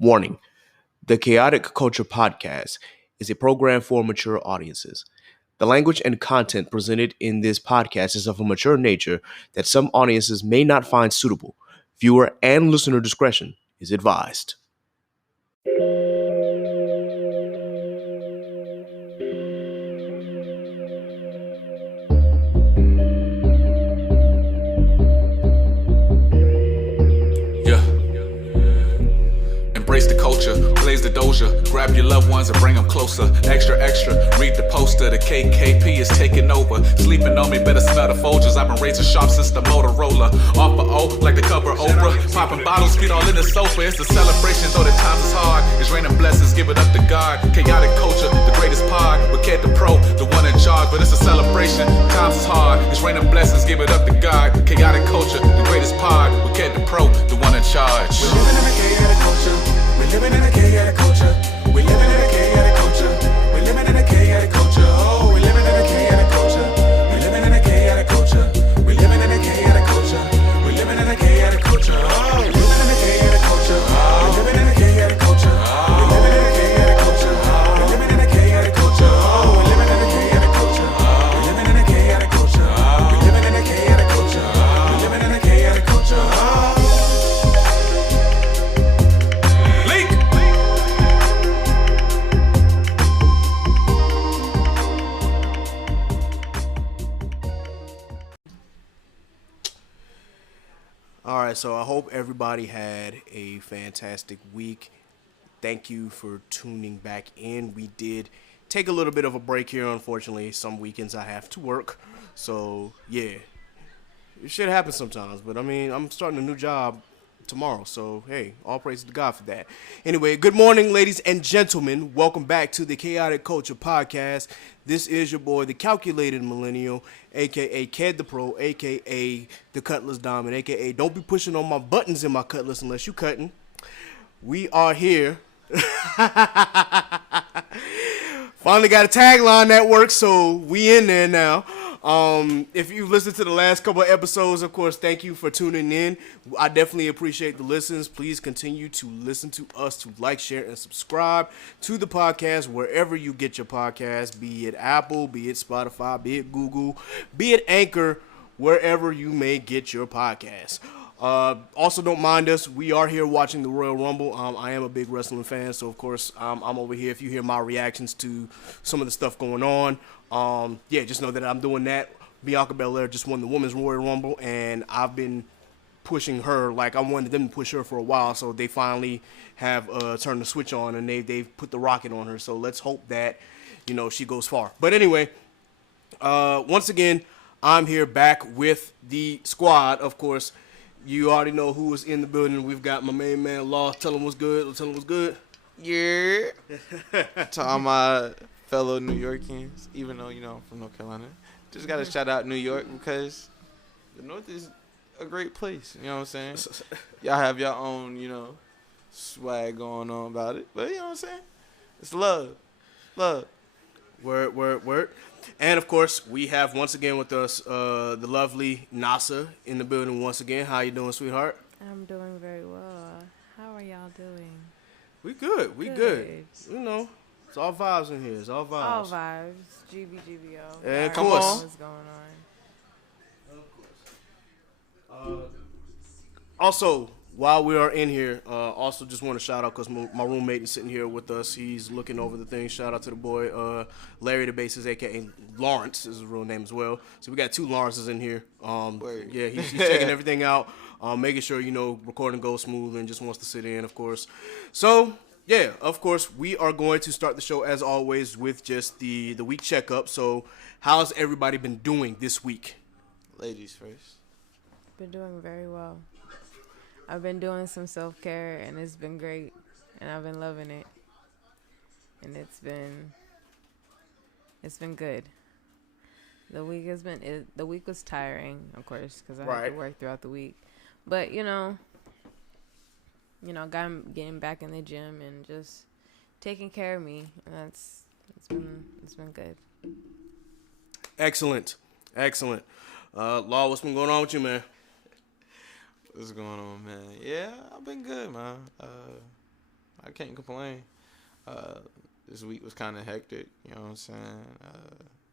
Warning: the Chaotic Culture Podcast is a program for mature audiences. The language and content presented in this podcast is of a mature nature that some audiences may not find suitable. Viewer and listener discretion is advised. Yeah. Embrace the culture, blaze the doja. Grab your loved ones and bring them closer. Extra, extra, read the poster. The KKP is taking over. Sleeping on me, better smell the Folgers. I've been razor sharp since the Motorola. Off for O, like the cover Oprah. Popping bottles, feet all in the sofa. It's a celebration, though the times is hard. It's raining blessings, give it up to God. Chaotic culture, the greatest pod. With Ked the Pro, the one in charge. But it's a celebration, times is hard. It's raining blessings, give it up to God. Chaotic culture, the greatest pod. With Ked the Pro, the one in charge. We're living in a chaotic culture. We're living in a chaotic culture. We're living in a chaotic culture. We're living in a chaotic culture. Oh, we're living in a chaotic culture. We're living in a chaotic culture. We're living in a chaotic culture. We're living in a chaotic culture. Oh, we're living in a chaotic culture. We're living in a chaotic culture. We're living in a chaotic culture. We're living in a chaotic culture. Oh, we're living in a chaotic culture. We're living in a chaotic culture. We're living in a chaotic culture. We're living in a chaotic culture. Leak! All right, so I hope everybody had a fantastic week. Thank you for tuning back in. We did take a little bit of a break here, unfortunately. Some weekends I have to work. So, yeah, it shit happens sometimes. But, I mean, I'm starting a new job tomorrow. So, hey, all praise to God for that. Anyway, good morning, ladies and gentlemen. Welcome back to the Chaotic Culture Podcast. This is your boy, the Calculated Millennial, a.k.a. Ked the Pro, a.k.a. the Cutlass Diamond, a.k.a. don't be pushing on my buttons in my Cutlass unless you cutting. We are here. Finally got a tagline that works, so we in there now. If you've listened to the last couple of episodes, of course, thank you for tuning in. I definitely appreciate the listens. Please continue to listen to us, to like, share, and subscribe to the podcast wherever you get your podcast, be it Apple, be it Spotify, be it Google, be it Anchor, wherever you may get your podcast. Also, don't mind us. We are here watching the Royal Rumble. I am a big wrestling fan, so of course I'm over here. If you hear my reactions to some of the stuff going on, yeah, just know that I'm doing that. Bianca Belair just won the Women's Royal Rumble, and I've been pushing her like I wanted them to push her for a while. So they finally have turned the switch on, and they've put the rocket on her. So let's hope that she goes far. But anyway, once again, I'm here back with the squad, of course. You already know who is in the building. We've got my main man, Law. Tell him what's good. Tell him what's good. Yeah. To all my fellow New Yorkers, even though, I'm from North Carolina, just got to shout out New York because the North is a great place. You know what I'm saying? Y'all have your own, swag going on about it. But you know what I'm saying? It's love. Love. Word. And, of course, we have, once again with us, the lovely Nasa in the building once again. How you doing, sweetheart? I'm doing very well. How are y'all doing? We good. It's all vibes in here. It's all vibes. All vibes. GBGBO. And of Come course. on. What's going on? Also, while we are in here, also just want to shout out because my roommate is sitting here with us. He's looking over the things. Shout out to the boy, Larry the Bassist, a.k.a. Lawrence is his real name as well. So we got two Lawrences in here. Yeah, he's checking everything out, making sure, recording goes smooth and just wants to sit in, of course. So, yeah, of course, we are going to start the show, as always, with just the week checkup. So how's everybody been doing this week? Ladies first. Been doing very well. I've been doing some self-care, and it's been great, and I've been loving it, and it's been good. The week was tiring, of course, because I had to work throughout the week, but getting back in the gym and just taking care of me, and it's been good. Excellent. Law, what's been going on with you, man? What's going on, man? Yeah, I've been good, man. I can't complain. This week was kind of hectic, you know what I'm saying?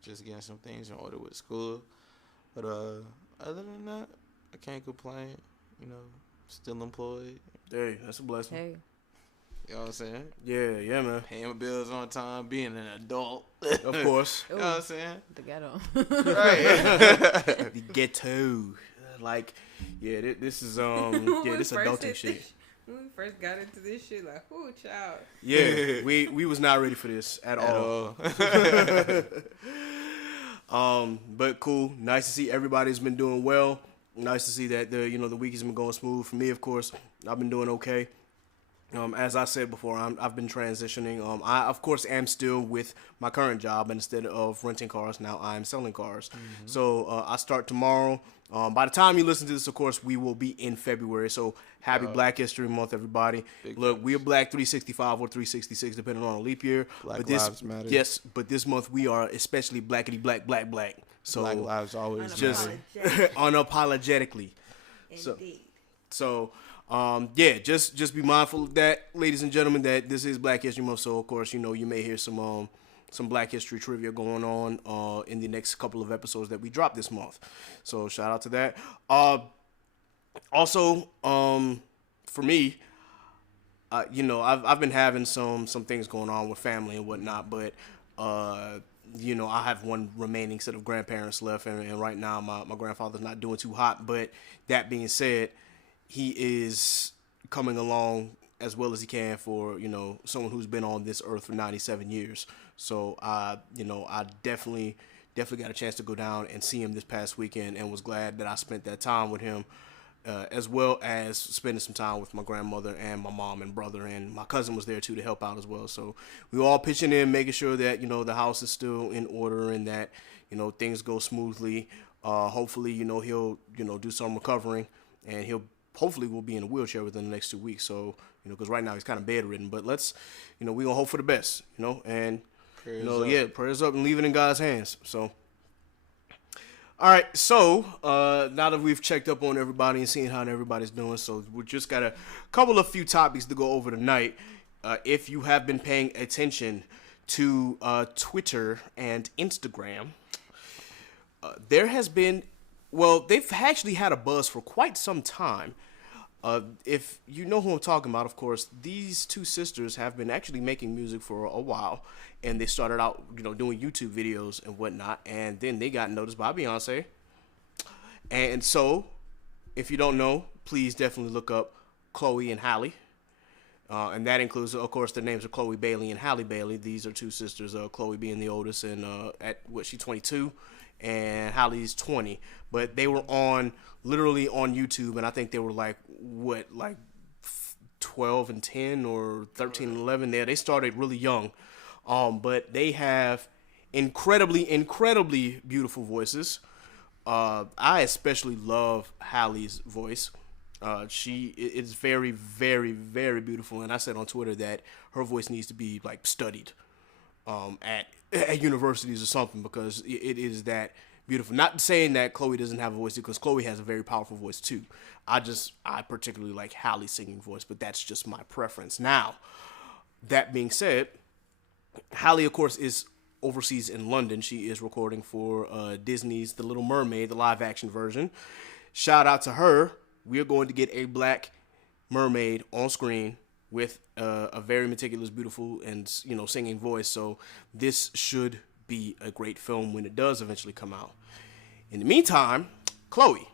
Just getting some things in order with school. But other than that, I can't complain. You know, still employed. Hey, that's a blessing. Hey, You know what I'm saying? Yeah, man. Paying my bills on time, being an adult. Of course. You know what I'm saying? the ghetto. Right. The ghetto. Like, yeah, this is this adulting shit. When we first got into this shit, like, ooh, child. Yeah, we was not ready for this at all. But cool. Nice to see everybody's been doing well. Nice to see that the week has been going smooth. For me, of course, I've been doing okay. As I said before, I've been transitioning. I, of course, am still with my current job. Instead of renting cars, now I'm selling cars. Mm-hmm. So I start tomorrow. By the time you listen to this, of course, we will be in February. So happy Black History Month, everybody. Look, we are Black 365 or 366, depending on a leap year. Black Lives Matter. Yes, but this month we are especially blackity black. So Black lives always just matter. unapologetically. Indeed. So just be mindful of that, ladies and gentlemen, that this is Black History Month. So, of course, you may hear some Black History trivia going on in the next couple of episodes that we drop this month. So, shout out to that. Also, for me, I've been having some things going on with family and whatnot, but I have one remaining set of grandparents left, and right now my grandfather's not doing too hot. But that being said, he is coming along as well as he can for, someone who's been on this earth for 97 years. So, I definitely got a chance to go down and see him this past weekend, and was glad that I spent that time with him, as well as spending some time with my grandmother and my mom and brother, and my cousin was there too to help out as well. So we were all pitching in, making sure that, the house is still in order and that, things go smoothly. Hopefully, he'll, do some recovering, and he'll hopefully will be in a wheelchair within the next 2 weeks. So, because right now he's kind of bedridden, but let's, we're going to hope for the best, and, prayers up and leave it in God's hands. So, all right. So, now that we've checked up on everybody and seen how everybody's doing, so we just got a few topics to go over tonight. If you have been paying attention to Twitter and Instagram, there has been, they've actually had a buzz for quite some time. If you know who I'm talking about, of course, these two sisters have been actually making music for a while, and they started out, doing YouTube videos and whatnot, and then they got noticed by Beyonce. And so, if you don't know, please definitely look up Chloe and Halle. And that includes, of course, the names are Chloe Bailey and Halle Bailey. These are two sisters, Chloe being the oldest, and she's 22, and Halle's 20. But they were literally on YouTube, and I think they were like 12 and 10 or 13 and 11 there. They started really young. But they have incredibly beautiful voices. I especially love Halle's voice. She is very, very, very beautiful. And I said on Twitter that her voice needs to be studied at universities or something, because it is that beautiful. Not saying that Chloe doesn't have a voice, because Chloe has a very powerful voice too. I particularly like Halle's singing voice, but that's just my preference. Now, that being said, Halle, of course, is overseas in London. She is recording for Disney's The Little Mermaid, the live action version. Shout out to her. We are going to get a black mermaid on screen with a very meticulous, beautiful, and singing voice. So this should be a great film when it does eventually come out. In the meantime, Chloe.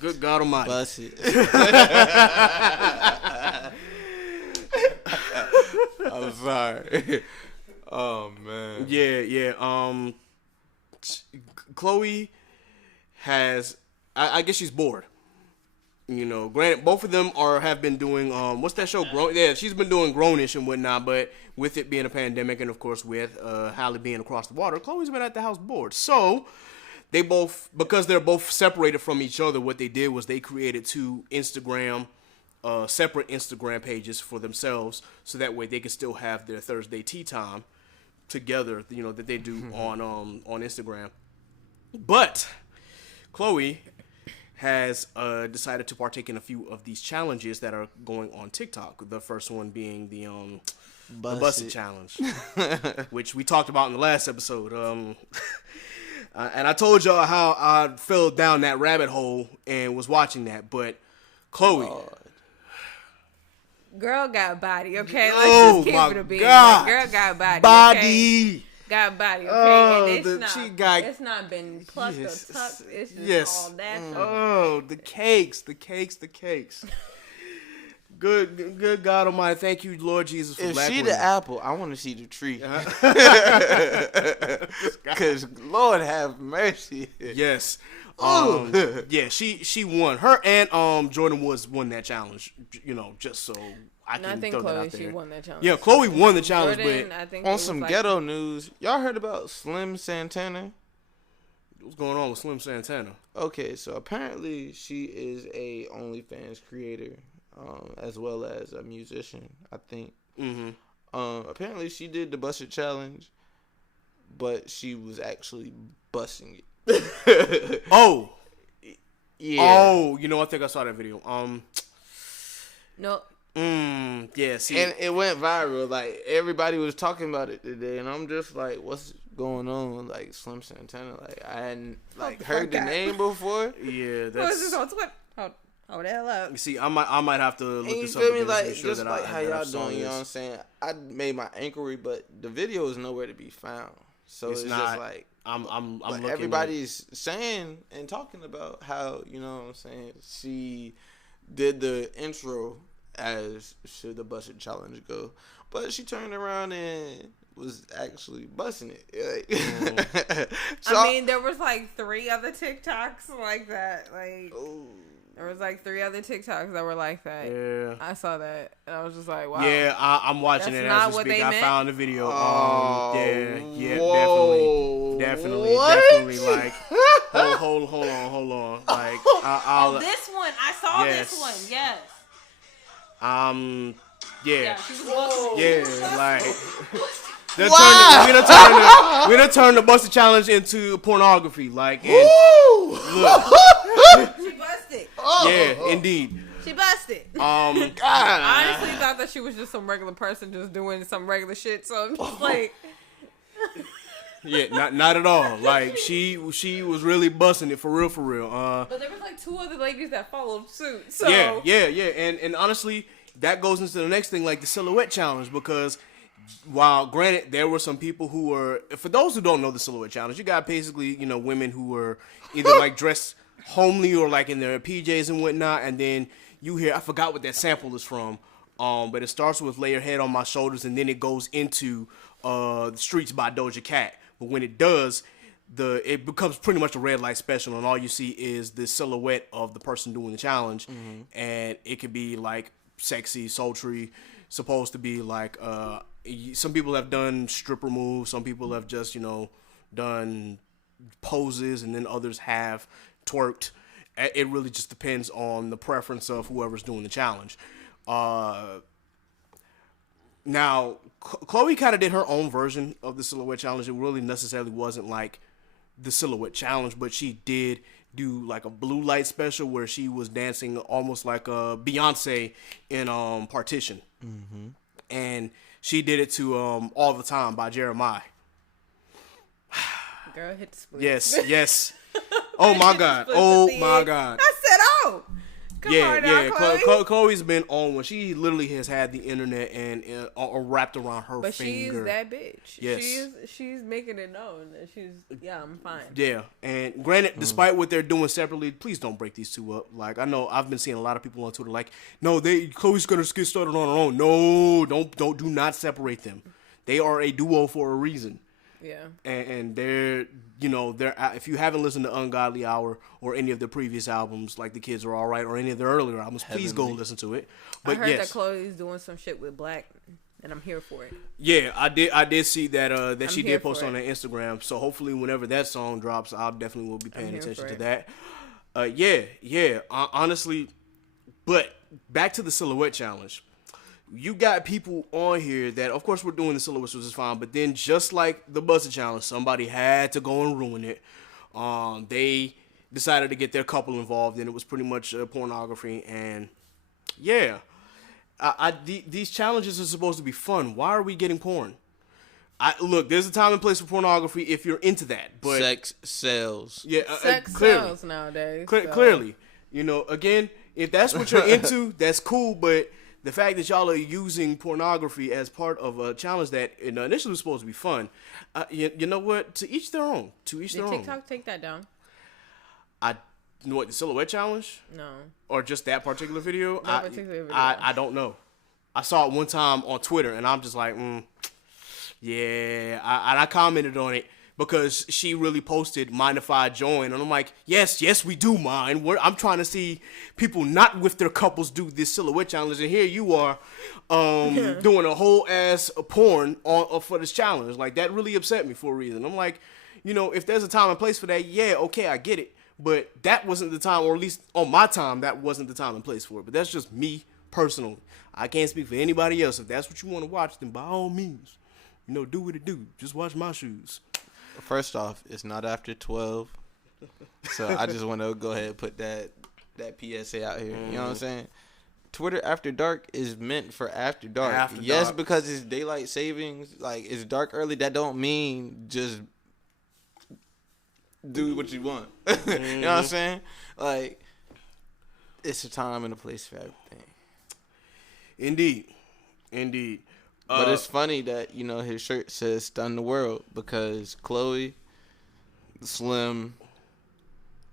Good God Almighty. Bust it. I'm sorry. Oh man. Yeah. Chloe has, I guess she's bored. Granted, both of them have been doing, what's that show? Yeah, she's been doing Grownish and whatnot, but with it being a pandemic, and of course with Halle being across the water, Chloe's been at the house bored. So, because they're both separated from each other, what they did was they created two separate Instagram pages for themselves, so that way they could still have their Thursday tea time together, that they do on Instagram. But Chloe has decided to partake in a few of these challenges that are going on TikTok. The first one being the Busted Challenge, which we talked about in the last episode. And I told y'all how I fell down that rabbit hole and was watching that. But Chloe, Girl got body, okay? Let's oh just keep my it a beat. God, Girl got body. Okay? body. Got body, okay? Oh, and she got- it's not been plucked Yes. or tucked. It's just Yes. all natural. Oh, the cakes. Good God Almighty! Thank you, Lord Jesus, for If black she women. the apple, I want to see the tree. Cause Lord have mercy. Yes. Yeah, she won. Her and Jordan Woods won that challenge. You know, just so I And can I think throw that Chloe, out she there. won that challenge. Yeah, Chloe won the challenge, Jordan, but I think it On was some like, ghetto news, y'all heard about Slim Santana? what's going on with Slim Santana? Okay, so apparently she is a OnlyFans creator, as well as a musician, I think. Mm-hmm. Apparently she did the Busted Challenge, but she was actually busting it. Oh, Yeah. oh, you know, I think I saw that video. No, Yeah, see, And it went viral. Like, everybody was talking about it today, and I'm just like, what's going on? Like, Slim Santana, like, I hadn't like heard the fuck out. name before. yeah, What is this that's. on Twitter? Hold the hell up. You see, I might have to look And you this up feel me? again to Like, make sure just that like I how that I y'all saw doing, you know what I'm this. saying? I made my inquiry, but the video is nowhere to be found. So It's it's not. just like, I'm but looking. everybody's saying and talking about how, you know what I'm saying, she did the intro as should the Busted Challenge go, but she turned around and was actually busting it. So, I mean, there was like 3 other TikToks like that. Like, ooh. there was like 3 other TikToks that were like that. Yeah. I saw that, and I was just like, wow. Yeah, I'm watching That's it not as we what speak. they I meant? found the video. Oh, Yeah, whoa. definitely. What? Like, hold on. Like, I'll, This one, I saw Yes. this one. Yes. yeah, She was yeah, like. We Wow. done turned the Busted Challenge into pornography, like, and Woo! look, She busted. yeah, indeed. She busted. God. I honestly thought that she was just some regular person just doing some regular shit. So I'm just like, Yeah, not at all. Like, she was really busting it for real. but there was like 2 other ladies that followed suit. So Yeah. And honestly, that goes into the next thing, like the silhouette challenge, because while granted there were some people who were, for those who don't know the silhouette challenge, you got basically, you know, women who were either like dressed homely or like in their PJs and whatnot, and then you hear, I forgot what that sample is from, but it starts with "Lay Your Head on My Shoulders" and then it goes into "The Streets" by Doja Cat. But when it does, it becomes pretty much a red light special, and all you see is the silhouette of the person doing the challenge, and it could be like sexy, sultry, supposed to be like some people have done stripper moves, some people have just, you know, done poses, and then others have twerked. It really just depends on the preference of whoever's doing the challenge. Now, Chloe kind of did her own version of the silhouette challenge. It really necessarily wasn't like the silhouette challenge, but she did do like a blue light special where she was dancing almost like a Beyonce in Partition. Mm-hmm. And she did it to All the Time by Jeremiah. girl hit the split. Yes. Oh my God. Oh my God. I said, oh. Come on now, Chloe. Chloe's been on one. She literally has had the internet and wrapped around her But finger. she's that bitch. Yes. She's making it known that I'm fine. Yeah, and granted, despite what they're doing separately, please don't break these two up. Like, I know I've been seeing a lot of people on Twitter like, no, Chloe's gonna get started on her own. No, do not separate them. They are a duo for a reason. Yeah. And they're, you know, if you haven't listened to Ungodly Hour or any of their previous albums, like The Kids Are Alright or any of their earlier albums, please go listen to it. But I heard yes, that Chloe's doing some shit with Black, and I'm here for it. yeah, I did see that that she here did post for on her it. Instagram. So hopefully, whenever that song drops, I'll definitely will be paying here attention for to it. that. Yeah. Honestly, but back to the silhouette challenge. You got people on here that, of course, we're doing the silhouettes, which is fine. But then, just like the Busted Challenge, somebody had to go and ruin it. They decided to get their couple involved, and it was pretty much pornography. And yeah, these challenges are supposed to be fun. Why are we getting porn? Look, there's a time and place for pornography if you're into that. But Sex sells. yeah, Sex clearly, sells nowadays. clearly, again, if that's what you're into, that's cool. But the fact that y'all are using pornography as part of a challenge that initially was supposed to be fun, you know what? To each their own. To each Did their own. TikTok take that down? The silhouette challenge, No. or just that particular video? That particular video. I don't know. I saw it one time on Twitter, and I'm just like, yeah. I commented on it because she really posted "Mind if I join?" and I'm like, yes, we do mind. I'm trying to see people not with their couples do this silhouette challenge, and here you are, doing a whole ass porn for this challenge. Like, that really upset me for a reason. I'm like, if there's a time and place for that, yeah, okay, I get it. But that wasn't the time, or at least on my time, that wasn't the time and place for it. But that's just me personally. I can't speak for anybody else. If that's what you want to watch, then by all means, do what it do. Just watch my shoes. First off, it's not after 12. So I just want to go ahead and put that PSA out here. You know what I'm saying? Twitter After Dark is meant for after dark. After yes, dark. because it's daylight savings. Like, it's dark early. That don't mean just do what you want. You know what I'm saying? Like, it's a time and a place for everything. Indeed. But it's funny that, his shirt says "Stun the World" because Chloe, Slim,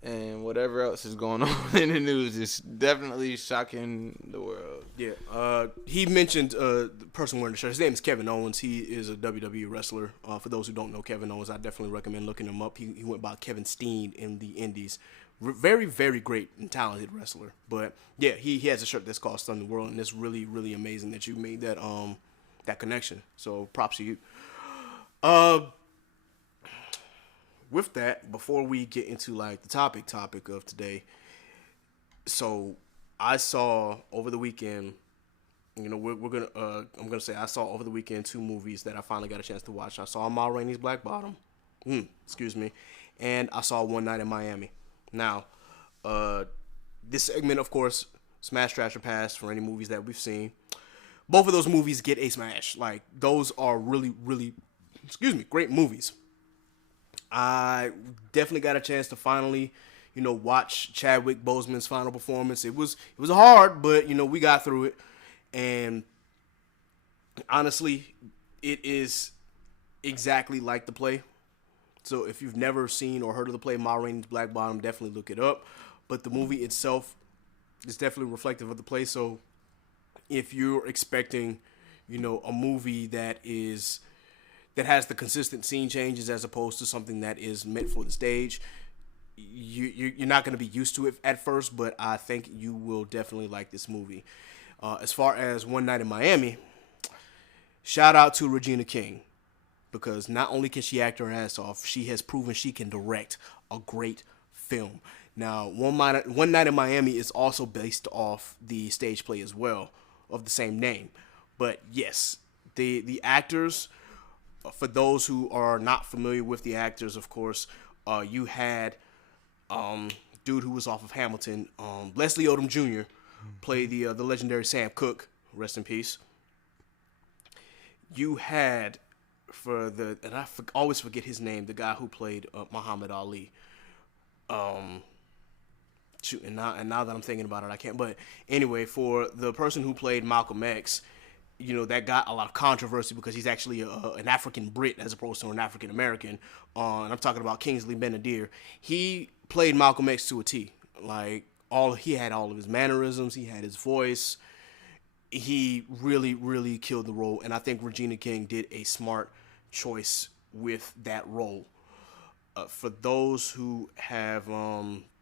and whatever else is going on in the news is definitely shocking the world. Yeah. He mentioned the person wearing the shirt. His name is Kevin Owens. He is a WWE wrestler. For those who don't know Kevin Owens, I definitely recommend looking him up. He went by Kevin Steen in the Indies. Very, very great and talented wrestler. But yeah, he has a shirt that's called "Stun the World," and it's really, really amazing that you made that connection. So props to you. With that, before we get into like the topic of today, so I saw over the weekend, I'm gonna say I saw over the weekend 2 movies that I finally got a chance to watch. I saw Ma Rainey's Black Bottom, and I saw One Night in Miami. Now, this segment, of course, Smash, Trash, or Pass for any movies that we've seen. Both of those movies get a smash. Like, those are really, really, great movies. I definitely got a chance to finally, watch Chadwick Boseman's final performance. It was hard, but, we got through it. And honestly, it is exactly like the play. So if you've never seen or heard of the play Ma Rainey's Black Bottom, definitely look it up. But the movie itself is definitely reflective of the play. So if you're expecting, a movie that has the consistent scene changes as opposed to something that is meant for the stage, you're not going to be used to it at first, but I think you will definitely like this movie. As far as One Night in Miami, shout out to Regina King, because not only can she act her ass off, she has proven she can direct a great film. Now, One Night in Miami is also based off the stage play as well, of the same name. But yes, the actors, for those who are not familiar with the actors, of course, you had dude who was off of Hamilton, Leslie Odom Jr. played the legendary Sam Cooke, rest in peace. You had always forget his name, the guy who played Muhammad Ali. And now that I'm thinking about it, I can't. But anyway, for the person who played Malcolm X, that got a lot of controversy because he's actually an African Brit as opposed to an African American. And I'm talking about Kingsley Ben-Adir. He played Malcolm X to a T. Like, he had all of his mannerisms, he had his voice. He really, really killed the role, and I think Regina King did a smart choice with that role. For those who have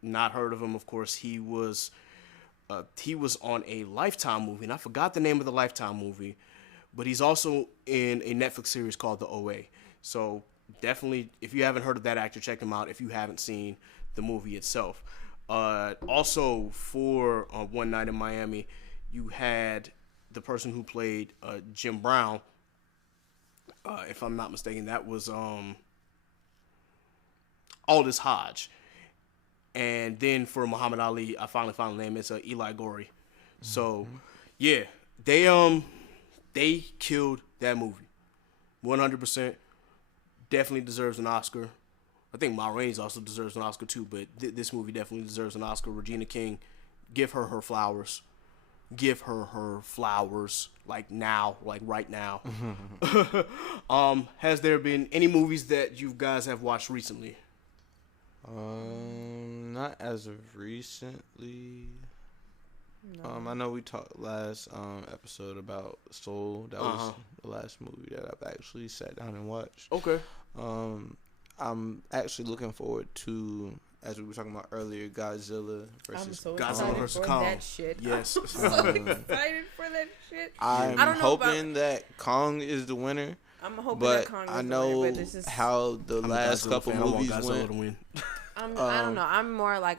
not heard of him, of course, he was on a Lifetime movie, and I forgot the name of the Lifetime movie, but he's also in a Netflix series called The OA. So definitely, if you haven't heard of that actor, check him out if you haven't seen the movie itself. Also, for One Night in Miami, you had the person who played Jim Brown. If I'm not mistaken, that was Aldous Hodge. And then for Muhammad Ali, I finally found the name. It's Eli Gorey. So, yeah, they killed that movie, 100%. Definitely deserves an Oscar. I think Ma Rainey's also deserves an Oscar too, but this movie definitely deserves an Oscar. Regina King, give her her flowers. Give her her flowers, like now, like right now. Has there been any movies that you guys have watched recently? Not as of recently. No. I know we talked last episode about Soul. That was the last movie that I've actually sat down and watched. Okay. I'm actually looking forward to, as we were talking about earlier, Godzilla I'm versus so Godzilla excited versus for Kong. that shit. Yes. I'm so excited for that shit. I I'm don't know about- hoping that Kong is the winner, I'm hoping but that Kong is I the know winner, but it's just, how the I'm a last Godzilla couple fan. I want movies Godzilla went. to win. I don't know. I'm more like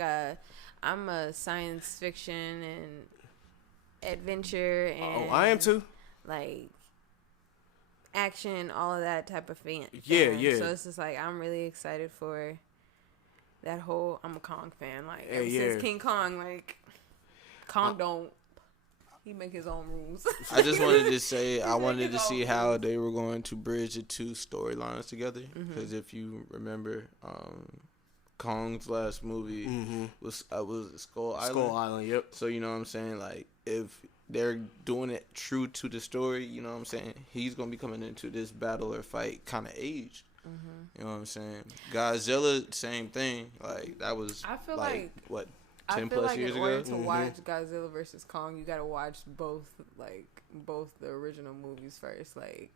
I'm a science fiction and adventure and I am too. like action, all of that type of fan. Yeah, fan. yeah. So it's just like I'm really excited for that whole. I'm a Kong fan. Like Hey, ever yeah. since King Kong, like Kong don't. He make his own rules. I just wanted to say I wanted to his see own how they were going to bridge the two storylines together. Because if you remember, Kong's last movie was Skull Island. Skull Island, yep. So you know what I'm saying? Like if they're doing it true to the story, you know what I'm saying? He's gonna be coming into this battle or fight kind of aged. You know what I'm saying? Godzilla, same thing. Like that was. I feel like what I 10 feel plus like years in order ago. to watch Godzilla versus Kong, you gotta watch both the original movies first, like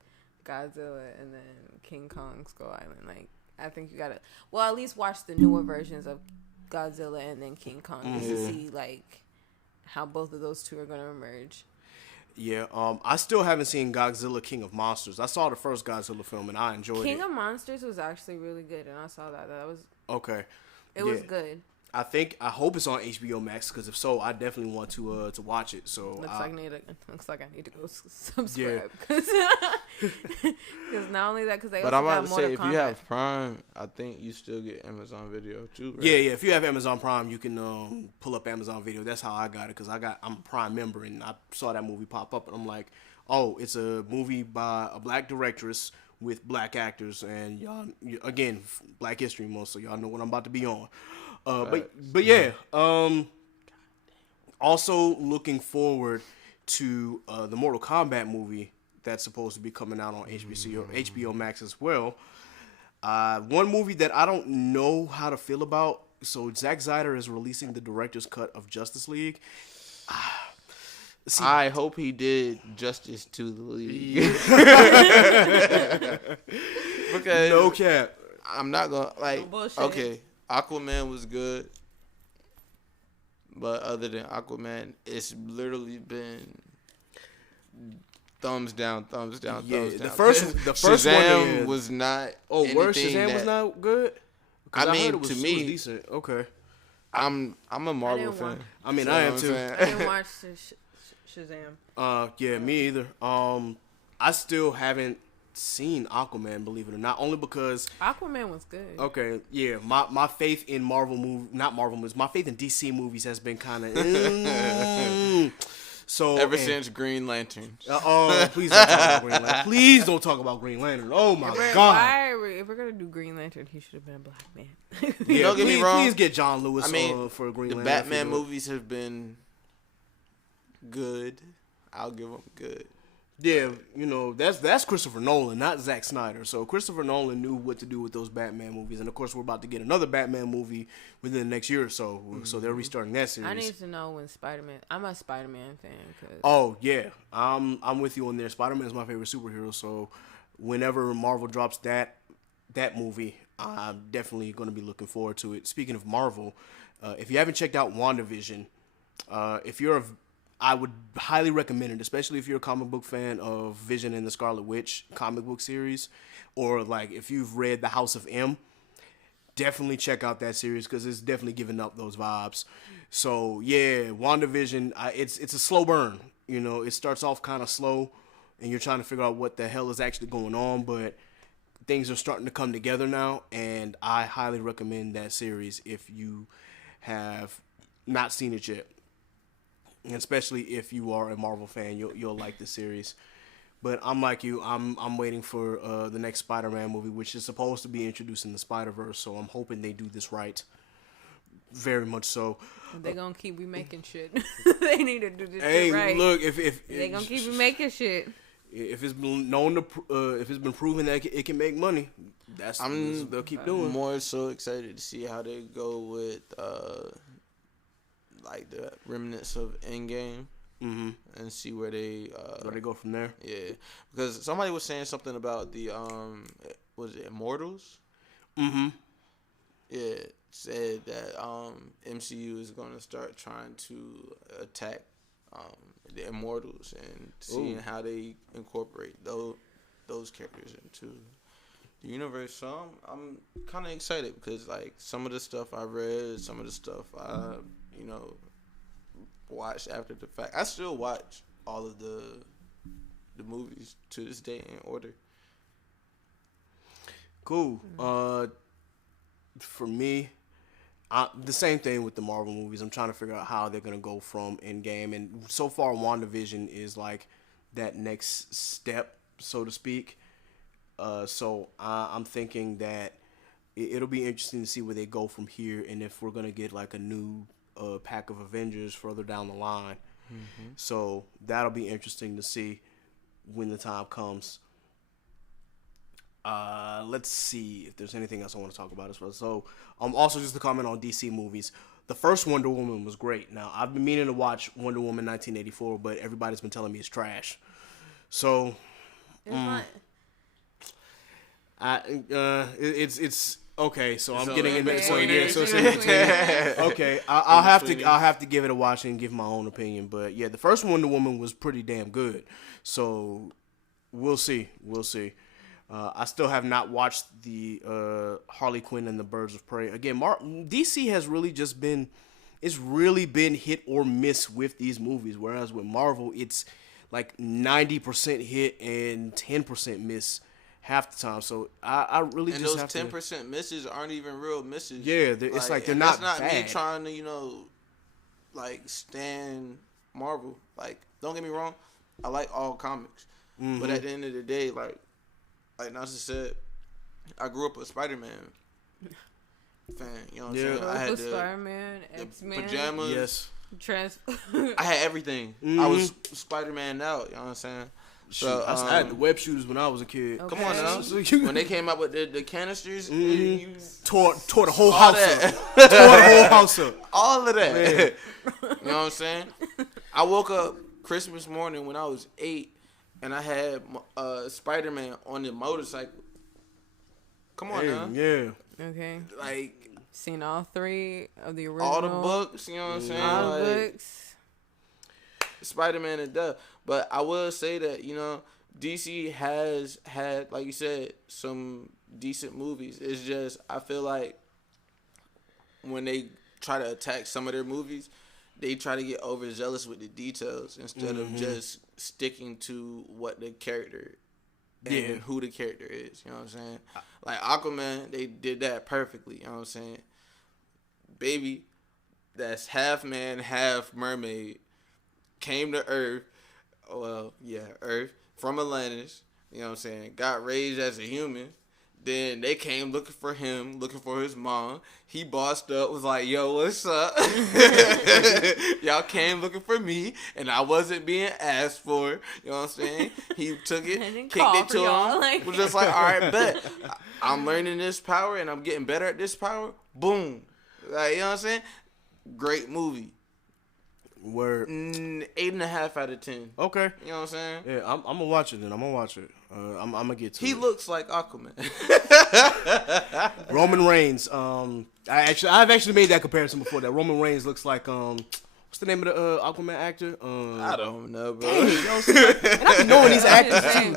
Godzilla and then King Kong Skull Island. Like I think you gotta, well, at least watch the newer versions of Godzilla and then King Kong just to see like how both of those two are gonna emerge. Yeah, I still haven't seen Godzilla King of Monsters. I saw the first Godzilla film and I enjoyed King it. of Monsters was actually really good, and I saw that. That was Okay. it was good. I hope it's on HBO Max, because if so, I definitely want to watch it. So Looks like I need to go subscribe because not only that, because they But also I'm about got to Mortal say, if Kombat. you have Prime, I think you still get Amazon Video too. Right? yeah, if you have Amazon Prime, you can pull up Amazon Video. That's how I got it, because I'm a Prime member, and I saw that movie pop up, and I'm like, oh, it's a movie by a black directress with black actors, and y'all, again, Black History Month, so y'all know what I'm about to be on. But yeah, also looking forward to the Mortal Kombat movie that's supposed to be coming out on HBO Max as well. One movie that I don't know how to feel about. So Zack Snyder is releasing the director's cut of Justice League. I hope he did justice to the league. Because No cap. I'm not gonna No bullshit. okay, Aquaman was good, but other than Aquaman, it's literally been thumbs down, thumbs down, Yeah, thumbs the down. first Shazam one is- was not. Oh, word, anything Shazam was that- not good? 'Cause I mean, heard it was, to it was me- decent. Okay. I'm a Marvel didn't fan. want- I mean, So I you know am what too. I'm saying? I didn't watch Shazam. Yeah, me either. I still haven't seen Aquaman, believe it or not, only because Aquaman was good. okay, yeah, my faith in Marvel not Marvel movies, my faith in DC movies has been kind of so Ever since Green Lantern. please don't talk about Green Lantern. Please don't talk about Green Lantern. Oh my god. If we're gonna do Green Lantern, he should have been a black man. Yeah, Don't get me wrong. Please get John Lewis I mean, for Green The Lantern. Batman movies have been good. I'll give them good. Yeah, that's Christopher Nolan, not Zack Snyder. So Christopher Nolan knew what to do with those Batman movies, and of course we're about to get another Batman movie within the next year or so. So they're restarting that series. I need to know when Spider-Man. I'm a Spider-Man fan. Cause Oh yeah, I'm with you on there. Spider-Man is my favorite superhero. So whenever Marvel drops that movie, I'm definitely going to be looking forward to it. Speaking of Marvel, if you haven't checked out WandaVision, I would highly recommend it, especially if you're a comic book fan of Vision and the Scarlet Witch comic book series, or like if you've read The House of M. Definitely check out that series because it's definitely giving up those vibes. So yeah, WandaVision, it's a slow burn. It starts off kind of slow, and you're trying to figure out what the hell is actually going on, but things are starting to come together now, and I highly recommend that series if you have not seen it yet. And especially if you are a Marvel fan, you'll like the series. But I'm like you. I'm waiting for the next Spider-Man movie, which is supposed to be introducing the Spider-Verse. So I'm hoping they do this right. Very much so. They're gonna keep remaking shit. They need to do this Hey, shit right. look, if They're gonna keep remaking shit. if it's been known to, if it's been proven that it can make money, that's what they'll keep doing. More so excited to see how they go with like the remnants of Endgame. And see where they go from there. Yeah, because somebody was saying something about the was it Immortals? Yeah, said that MCU is going to start trying to attack the Immortals and seeing how they incorporate those characters into the universe. So I'm kind of excited because like some of the stuff I read, some of the stuff I watched after the fact. I still watch all of the movies to this day in order. Cool. For me, the same thing with the Marvel movies. I'm trying to figure out how they're gonna go from Endgame, and so far, WandaVision is like that next step, so to speak. So I'm thinking that it'll be interesting to see where they go from here, and if we're gonna get like a new pack of Avengers further down the line. So that'll be interesting to see when the time comes. Let's see if there's anything else I want to talk about as well. So also just to comment on DC movies. The first Wonder Woman was great. Now, I've been meaning to watch Wonder Woman 1984, but everybody's been telling me it's trash. So It's not. it's okay. So I'm So getting into it's so in yeah. there. So it's in between. Okay, I'll have to give it a watch and give my own opinion. But yeah, the first Wonder Woman was pretty damn good. So we'll see. I still have not watched the Harley Quinn and the Birds of Prey. Again, DC has really just been, it's really been hit or miss with these movies. Whereas with Marvel, it's like 90% hit and 10% miss half the time. So I really and just those have 10% misses aren't even real misses. Yeah, it's like they're and not that's not me bad. trying to like stand Marvel. Like, don't get me wrong, I like all comics, but at the end of the day, like Nasser said, I grew up a Spider-Man fan. You know what I'm saying? I had Spider-Man, X-Men, pajamas. Yes. I had everything. I was Spider-Man out. You know what I'm saying? So I had the web shooters when I was a kid. Okay. come on now. So you- When they came out with the canisters, you Tore the whole all house up. that. Tore the whole house up. all of that. You know what I'm saying? I woke up Christmas morning when I was 8, and I had Spider-Man on the motorcycle. Come on now. Yeah. Okay. Like, Seen all 3 of the original. all the books, you know what I'm saying? All the Like, books. Spider-Man and Duh. But I will say that, DC has had, like you said, some decent movies. It's just, I feel like when they try to attack some of their movies, they try to get overzealous with the details instead of just sticking to what the character and who the character is. You know what I'm saying? Like Aquaman, they did that perfectly. You know what I'm saying? Baby, that's half man, half mermaid, came to Earth. Earth from Atlantis. You know what I'm saying? Got raised as a human. Then they came looking for him, looking for his mom. He bossed up, was like, yo, what's up? Y'all came looking for me, and I wasn't being asked for. You know what I'm saying? He took it, And then kicked called it for to y'all, him. like- Was just like, all right, bet. I'm learning this power, and I'm getting better at this power. Boom. Like, you know what I'm saying? Great movie. Word. 8.5 out of 10. Okay. You know what I'm saying? Yeah, I'm gonna watch it then. I'm gonna watch it. I'm gonna get to it. He looks like Aquaman. Roman Reigns. I've actually made that comparison before. That Roman Reigns looks like what's the name of the Aquaman actor? I don't know, bro. And I be knowing these actors too.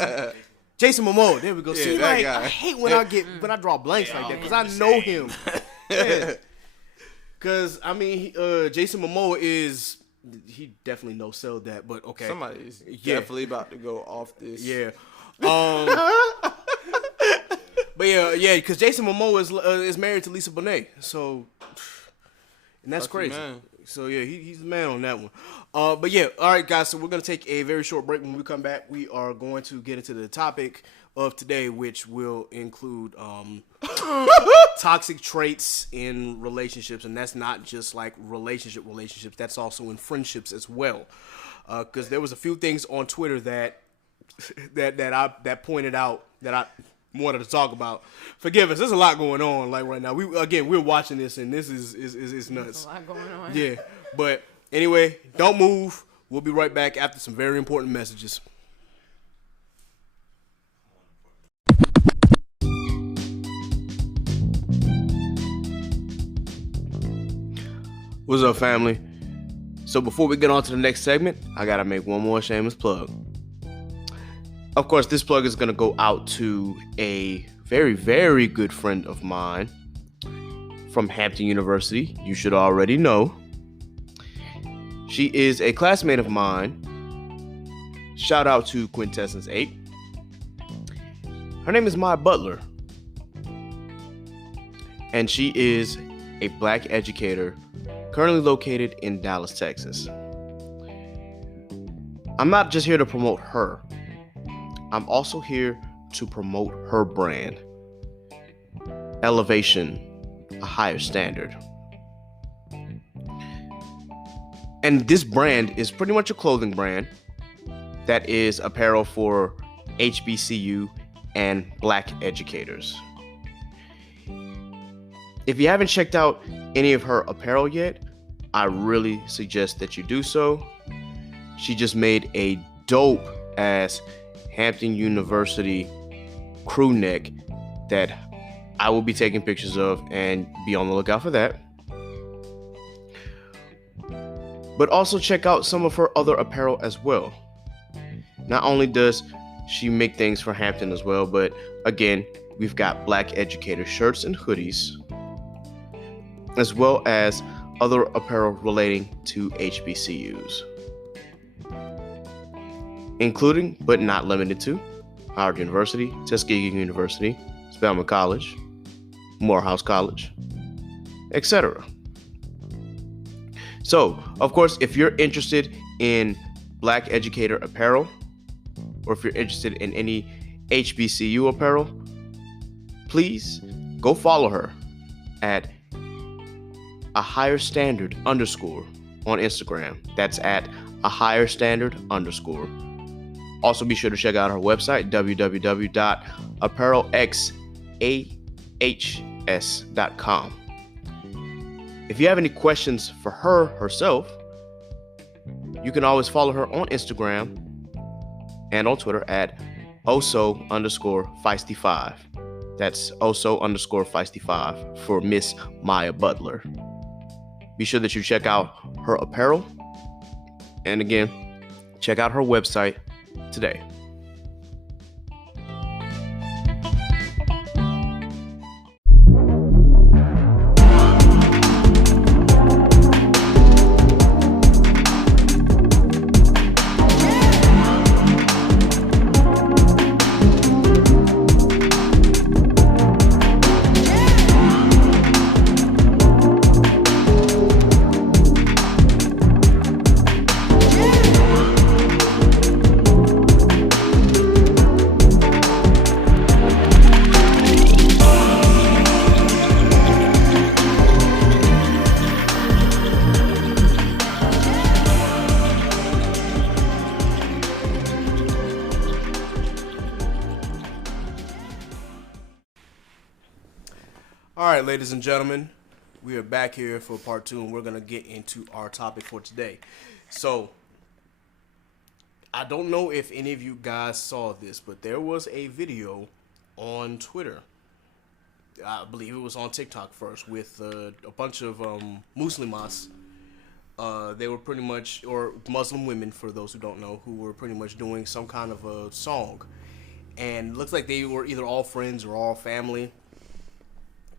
Jason Momoa. There we go. See, that like, guy. I hate when I draw blanks like that because I know him. Because I mean, Jason Momoa is. He definitely no sell that, but okay. Somebody's Yeah. definitely about to go off this. Yeah. But yeah, because Jason Momoa is married to Lisa Bonet, so And that's Lucky crazy. man. So yeah, he's the man on that one. But yeah, all right, guys. So we're gonna take a very short break. When we come back, we are going to get into the topic of today, which will include toxic traits in relationships, and that's not just like relationships. That's also in friendships as well. Because there was a few things on Twitter that pointed out that I wanted to talk about. Forgive us, there's a lot going on like right now. We're watching this and this is nuts. There's a lot going on. Yeah, but anyway, don't move. We'll be right back after some very important messages. What's up, family? So before we get on to the next segment, I gotta make one more shameless plug. Of course, this plug is gonna go out to a very, very good friend of mine from Hampton University. You should already know. She is a classmate of mine. Shout out to Quintessence 8. Her name is Maya Butler. And she is a black educator currently located in Dallas, Texas. I'm not just here to promote her. I'm also here to promote her brand. Elevation, a higher standard. And this brand is pretty much a clothing brand that is apparel for HBCU and black educators. If you haven't checked out any of her apparel yet, I really suggest that you do so. She just made a dope ass Hampton University crew neck that I will be taking pictures of, and be on the lookout for that. But also check out some of her other apparel as well. Not only does she make things for Hampton as well, but again, we've got black educator shirts and hoodies, as well as other apparel relating to HBCUs, including but not limited to Howard University, Tuskegee University, Spelman College, Morehouse College, etc. So, of course, if you're interested in black educator apparel, or if you're interested in any HBCU apparel, please go follow her at a higher standard _, on Instagram. That's at a higher standard _. Also be sure to check out her website, www.apparelxahs.com. If you have any questions for her herself, you can always follow her on Instagram and on Twitter at oso_feisty5. That's oso_feisty5 for Miss Maya Butler. Be sure that you check out her apparel. And again, check out her website today. All right, ladies and gentlemen, we are back here for part 2, and we're going to get into our topic for today. So, I don't know if any of you guys saw this, but there was a video on Twitter. I believe it was on TikTok first, with a bunch of Muslimas. They were pretty much, or Muslim women, for those who don't know, who were pretty much doing some kind of a song. And it looks like they were either all friends or all family.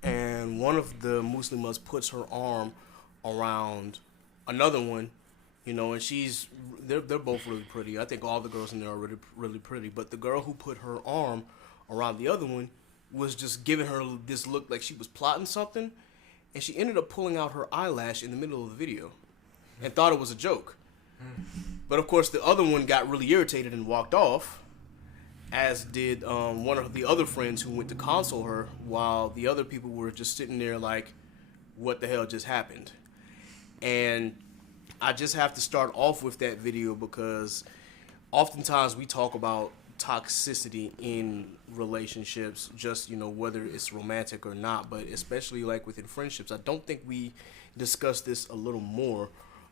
And one of the Muslimas puts her arm around another one, you know, and they're both really pretty. I think all the girls in there are really, really pretty. But the girl who put her arm around the other one was just giving her this look like she was plotting something. and she ended up pulling out her eyelash in the middle of the video and thought it was a joke. But of course, the other one got really irritated and walked off, as did one of the other friends who went to console her, while the other people were just sitting there like, what the hell just happened? And I just have to start off with that video because oftentimes we talk about toxicity in relationships, just, whether it's romantic or not, but especially like within friendships. I don't think we discuss this a little more,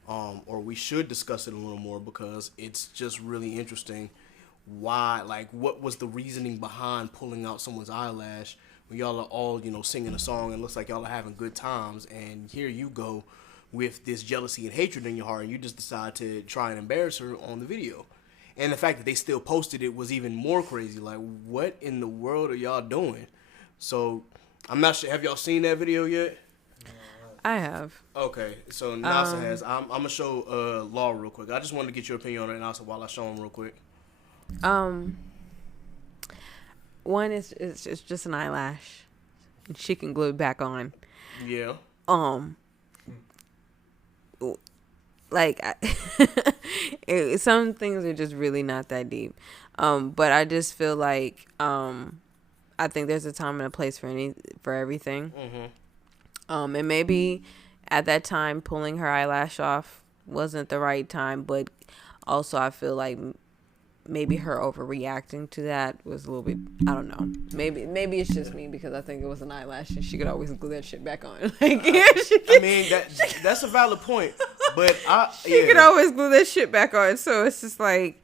or we should discuss it a little more, because it's just really interesting. Why, like, what was the reasoning behind pulling out someone's eyelash when y'all are all, singing a song and looks like y'all are having good times, and here you go with this jealousy and hatred in your heart, and you just decide to try and embarrass her on the video. And the fact that they still posted it was even more crazy. Like, what in the world are y'all doing? So, I'm not sure. Have y'all seen that video yet? I have. Okay, so Nasa has. I'm going to show Law real quick. I just wanted to get your opinion on it, Nasa, while I show him real quick. One is it's just an eyelash, and she can glue it back on. Yeah. Like some things are just really not that deep. But I just feel like I think there's a time and a place for everything. Mm-hmm. And maybe at that time pulling her eyelash off wasn't the right time, but also I feel like maybe her overreacting to that was a little bit, I don't know. Maybe it's just me, because I think it was an eyelash and she could always glue that shit back on. Like, I mean, that's a valid point. But she could always glue that shit back on. So it's just like,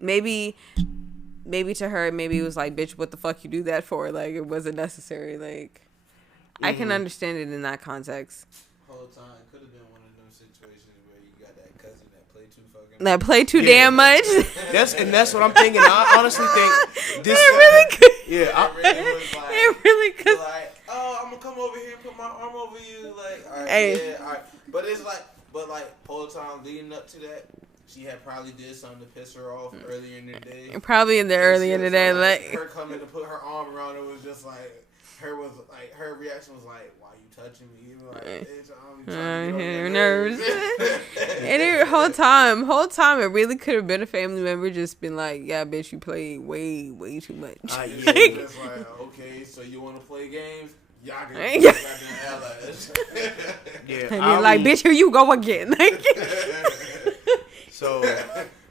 maybe to her, maybe it was like, bitch, what the fuck you do that for? Like, it wasn't necessary. Like, I can understand it in that context. Whole time it could have been one of those situations where you got that cousin that play too damn much. That's what I'm thinking. I honestly think this. It really could. Yeah, It really could. Like, oh, I'm gonna come over here and put my arm over you. Like, all right, Hey. yeah, all right. But it's like, whole time leading up to that, she had probably did something to piss her off earlier in the day. Probably in the early in the day, like like her coming to put her arm around her was just like, her reaction was like, why you touching me? You know, like, bitch, I'm trying to get on your nerves. And the whole time, it really could have been a family member just been like, yeah, bitch, you play way too much. Yeah, it's like, okay, so you want to play games? Y'all can goddamn allies. Yeah, and then like, bitch, here you go again. Like, so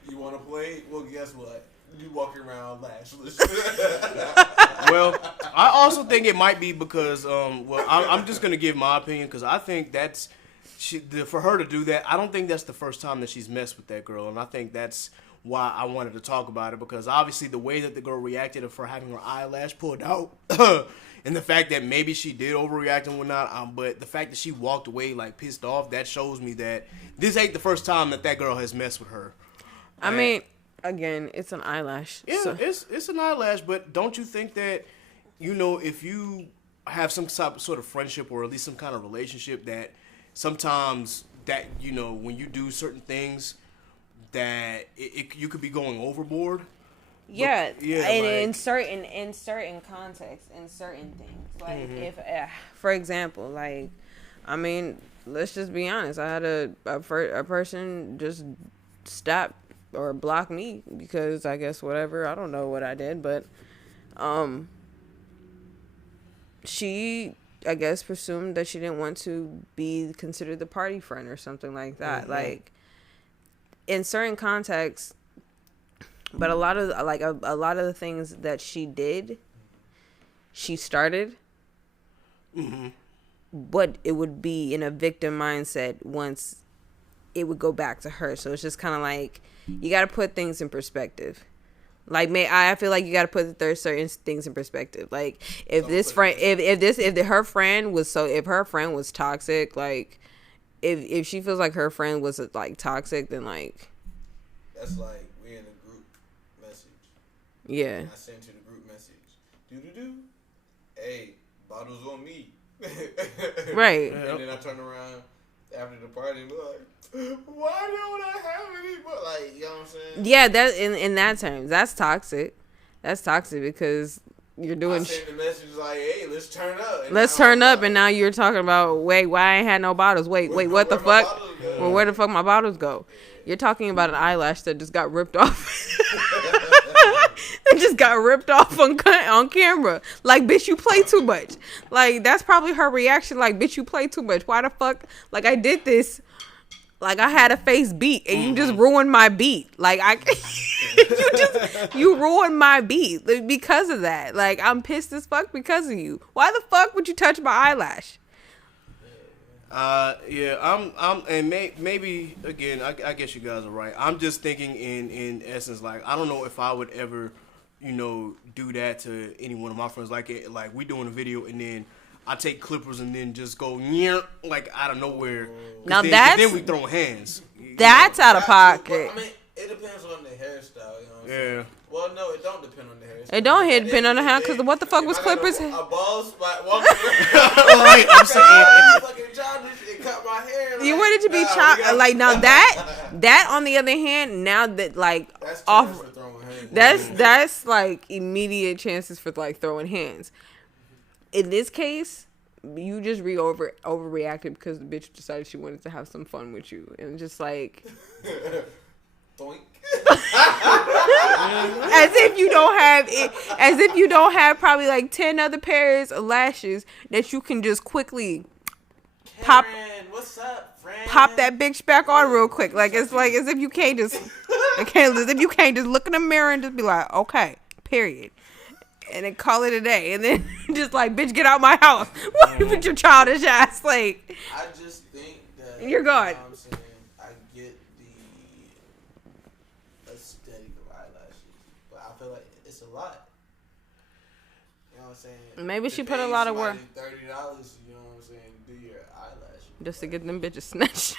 you want to play? Well, guess what? You walking around lashless. Well, I also think it might be because, I'm just gonna give my opinion, because I think that's for her to do that. I don't think that's the first time that she's messed with that girl, and I think that's why I wanted to talk about it, because obviously the way that the girl reacted for having her eyelash pulled out, and the fact that maybe she did overreact and whatnot, but the fact that she walked away like pissed off, that shows me that this ain't the first time that girl has messed with her. I mean, again, it's an eyelash. Yeah, so. it's an eyelash, but don't you think that, if you have some sort of friendship or at least some kind of relationship, that sometimes that, when you do certain things, that you could be going overboard? Yeah, but, yeah, and like, in certain contexts, in certain things, like if, for example, like, I mean, let's just be honest. I had a person just stop or block me because I guess whatever, I don't know what I did, but she, I guess, presumed that she didn't want to be considered the party friend or something like that. Mm-hmm. Like, in certain contexts. But a lot of the things that she did, she started. Mm-hmm. But it would be in a victim mindset once it would go back to her. So it's just kind of like, you got to put things in perspective. Like, I feel like you got to put certain things in perspective. Like, if this friend, if her friend was toxic, like, if she feels like her friend was like toxic, then like, that's like, we in a group message. Yeah. And I sent to the group message, hey, bottles on me. Right. And then I turn around after the party and be like, why don't I have any? But like, you know what I'm saying? Yeah, that in that terms, that's toxic. That's toxic because you're I doing. sent the message like, "Hey, let's turn up." And Let's now turn I'm up, and now you're talking about wait, why I ain't had no bottles? Wait, what the where my fuck? bottles go? Well, where the fuck my bottles go? You're talking about an eyelash that just got ripped off. It just got ripped off on camera. Like, bitch, you play too much. Like, that's probably her reaction. Like, bitch, you play too much. Why the fuck? Like, I did this. Like, I had a face beat, and you just ruined my beat. Like, you ruined my beat because of that. Like, I'm pissed as fuck because of you. Why the fuck would you touch my eyelash? Yeah, and maybe again, I guess you guys are right. I'm just thinking in essence, like, I don't know if I would ever, do that to any one of my friends. Like we doing a video and then I take clippers and then just go like out of nowhere. Now then we throw hands. That's out of But, pocket. I mean, it depends on the hairstyle. You know what I'm Yeah. saying? Well, no, it don't depend on the hairstyle. It don't depend on the hair, because what the fuck was If I got clippers? A bald spot walking Right, I'm saying. fucking childish and cut my hair. You like, want it to be nah, we chopped. gotta- Like, now that on the other hand, now that like That's off, off. For throwing hands. that's like immediate chances for like throwing hands. In this case, you just overreacted because the bitch decided she wanted to have some fun with you, and just like Doink. as if you don't have it, as if you don't have probably like 10 other pairs of lashes that you can just quickly pop Karen, what's up, friend? pop that bitch back on real quick. Like, it's like as if you can't just as if you can't just look in the mirror and just be like, okay, period, and then call it a day, and then just like, bitch, get out my house. What with your childish ass? Like, I just think that You're gone. You know what I'm saying? I get the aesthetic of eyelashes, but I feel like it's a lot. You know what I'm saying? Maybe she To put a pay lot of work. somebody $30, you know what I'm saying, to do your eyelashes. just to get them bitches snatched.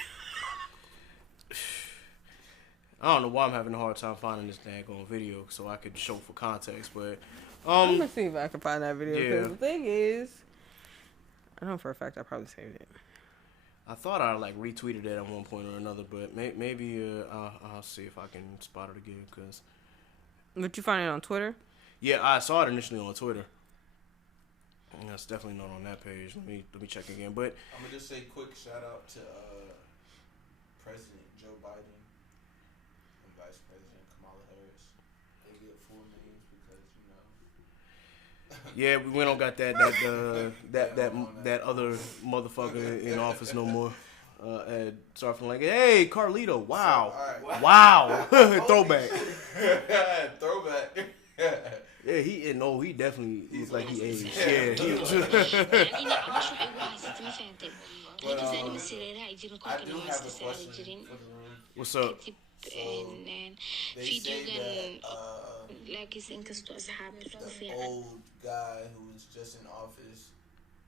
I don't know why I'm having a hard time finding this daggone video so I could show for context, but I'm gonna see if I can find that video. Yeah. Because the thing is, I know for a fact I probably saved it. I thought I like retweeted it at one point or another, but maybe I'll see if I can spot it again. Cause But you find it on Twitter? yeah, I saw it initially on Twitter. And that's definitely not on that page. Let me check again. But I'm gonna just say quick shout out to President Joe Biden and Vice President Kamala Harris. They get full names because yeah, we don't got that other motherfucker in office no more. Start from like, hey, Carlito, wow, Alright. wow, throwback. Throwback. Yeah, he definitely looks like he aged. Yeah, يعني عشان أول حسيت ما فهمت هيك زي مسيرة هاي يجيب I نكون do كنا have a واستسال question جرين for the room. What's up? كتب They فيديو say كان that لاقي انكسروا أصحاب the في old guy who was just in office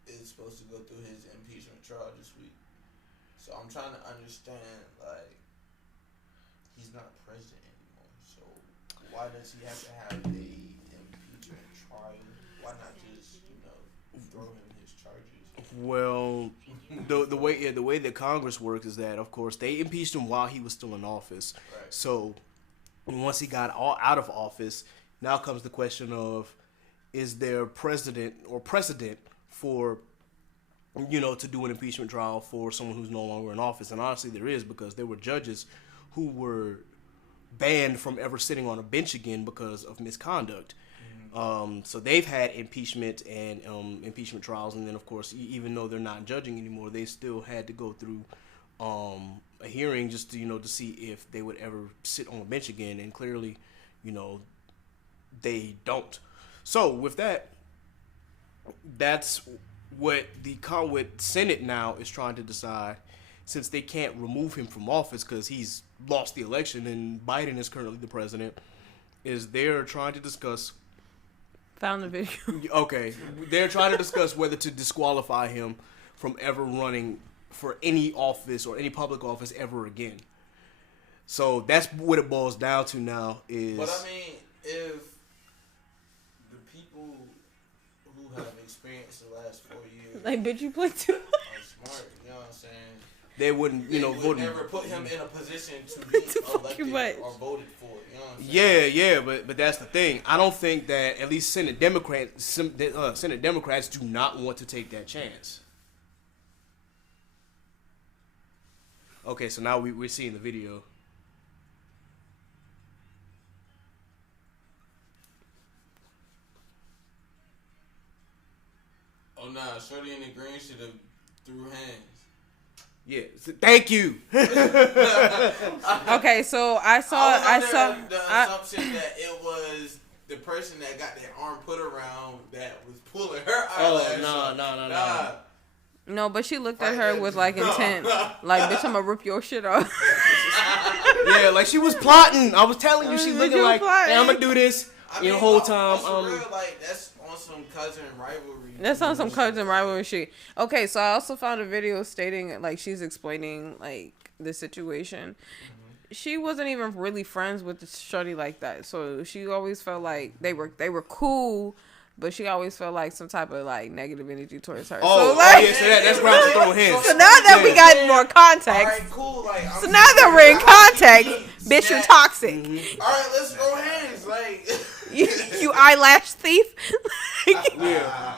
is supposed to go through his impeachment trial this week. So I'm trying to understand, like, he's not president anymore. So why does he have to have a impeachment trial? Why not just, throw him his charges? Well, the way that Congress works is that, of course, they impeached him while he was still in office. Right. So once he got out of office, now comes the question of, is there precedent for, to do an impeachment trial for someone who's no longer in office? And honestly, there is, because there were judges who were banned from ever sitting on a bench again because of misconduct. So they've had impeachment and impeachment trials, and then of course, even though they're not judging anymore, they still had to go through a hearing just to to see if they would ever sit on a bench again, and clearly, they don't. So with that, that's what the Senate now is trying to decide, since they can't remove him from office because he's lost the election and Biden is currently the president, is they're trying to discuss. Found the video. Okay, they're trying to discuss whether to disqualify him from ever running for any office or any public office ever again. So that's what it boils down to now. Is But I mean, if the people who have experienced the last 4 years Like, bitch, you play too. are smart, you know what I'm saying? they wouldn't, They vote would him. never put him in a position to be elected much. or voted for. You know what I'm saying? Yeah, but that's the thing. I don't think that at least Senate Democrats do not want to take that chance. Okay, so now we're seeing the video. Oh nah, Shorty in the green should have threw hands. Yeah, thank you. Okay, so I saw the assumption that it was the person that got their arm put around that was pulling her eyelash. no. no, but she looked at her with like intent, like bitch, I'm gonna rip your shit off. Yeah, like she was plotting. I was telling you, she's looking You like, plotting. hey, I'm gonna do this. The whole time. For real, like that's on some cousin rivalry. That's on some cousin rivalry shit. Okay, so I also found a video stating like she's explaining like the situation. She wasn't even really friends with the shorty like that, so she always felt like they were cool, but she always felt like some type of like negative energy towards her. Oh, so, like, yeah, so that's grounds to throw hands. so now that we got more context, Alright, cool. Like, so now that we're in context, bitch, you're toxic. Alright, let's throw hands. Like, You eyelash thief. Yeah.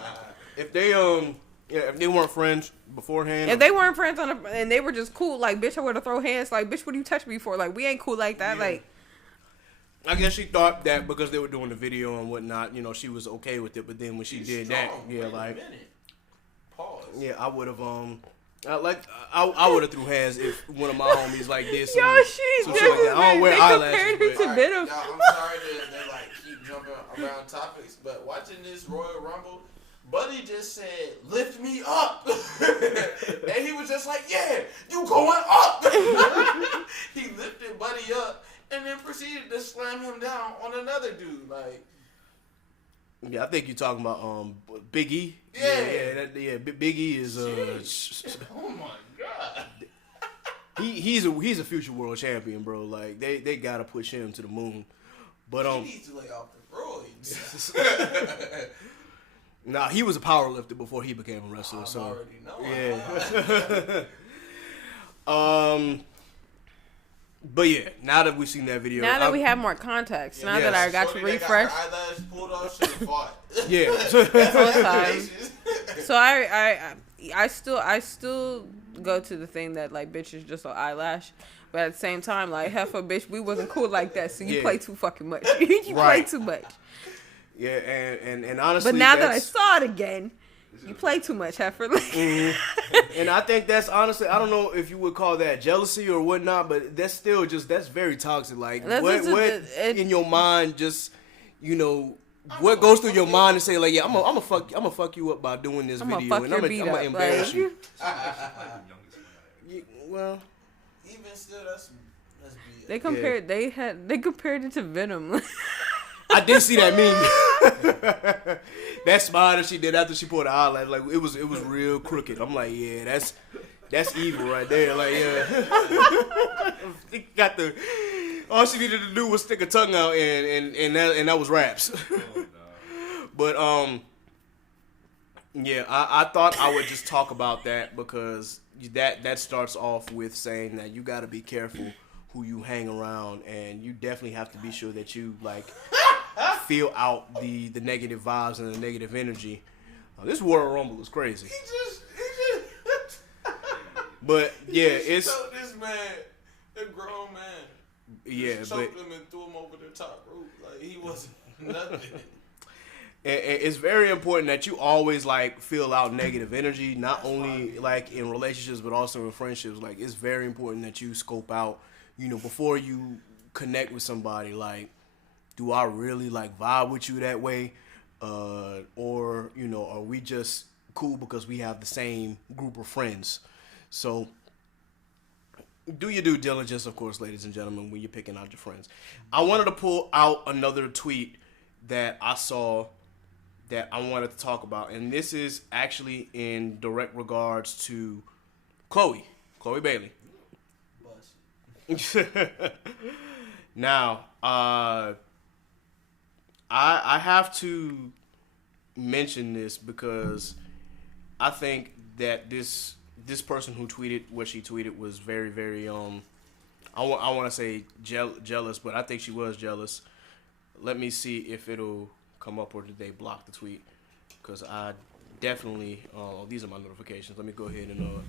If they weren't friends beforehand. If they weren't friends and they were just cool, like bitch, I would have throw hands. Like bitch, what do you touch me for? Like we ain't cool like that. Yeah. Like I guess she thought that because they were doing the video and whatnot, she was okay with it. But then when she did that, yeah, like, pause. yeah, I would have I would have threw hands if one of my homies like this. yo, and she's some shit like that. I don't wear they eyelashes, compared her but- to Alright, Venom. y'all, I'm sorry to like keep jumping around topics, but watching this Royal Rumble, Buddy just said, "Lift me up," and he was just like, "Yeah, you going up." He lifted Buddy up and then proceeded to slam him down on another dude. Like, Yeah, I think you're talking about Big E. Yeah. Big E is oh my god. he's a future world champion, bro. Like they gotta push him to the moon. But He needs to lay off the roids. nah, he was a power lifter before he became a wrestler. I So already know. yeah. But yeah, now that we've seen that video, Now that we have more context, now that I got to Shorty that refresh, got her eyelash pulled off should have fought. yeah. so I still go to the thing that like bitch is just an eyelash, but at the same time like heifer bitch, we wasn't cool like that, so you Yeah. play too fucking much. You play Right. too much. Yeah, and honestly, But now that I that's- saw it again, you play too much, heifer. and I think that's honestly, I don't know if you would call that jealousy or whatnot, but that's still that's very toxic. Like, That's what just in your mind just, what goes through your mind and say like, yeah, I'm gonna fuck you up by doing this I'm video, gonna fuck and your I'm beat gonna up. embarrass Like, you. Well, Even still, that's BS. they compared they compared it to Venom. I did see that meme. That smile that she did after she pulled the eyelash, like it was real crooked. I'm like, yeah, that's evil right there. Like, yeah, she got all she needed to do was stick her tongue out, and that was raps. But yeah, I thought I would just talk about that because that starts off with saying that you got to be careful who you hang around, and you definitely have to be sure that you like feel out the negative vibes and the negative energy. This Royal Rumble is crazy. He just But yeah, it's choked this man, a grown man. yeah, Just but choked him and threw him over the top rope. Like he wasn't nothing. it's very important that you always like feel out negative energy, not only like in relationships but also in friendships. Like it's very important that you scope out, before you connect with somebody. Like, do I really like vibe with you that way, or are we just cool because we have the same group of friends? So do your due diligence, of course, ladies and gentlemen, when you're picking out your friends. I wanted to pull out another tweet that I saw that I wanted to talk about, and this is actually in direct regards to Chloe Bailey. Now, I have to mention this because I think that this this person who tweeted what she tweeted was very, very I want to say jealous, but I think she was jealous. Let me see if it'll come up, or did they block the tweet? Because I definitely these are my notifications. Let me go ahead and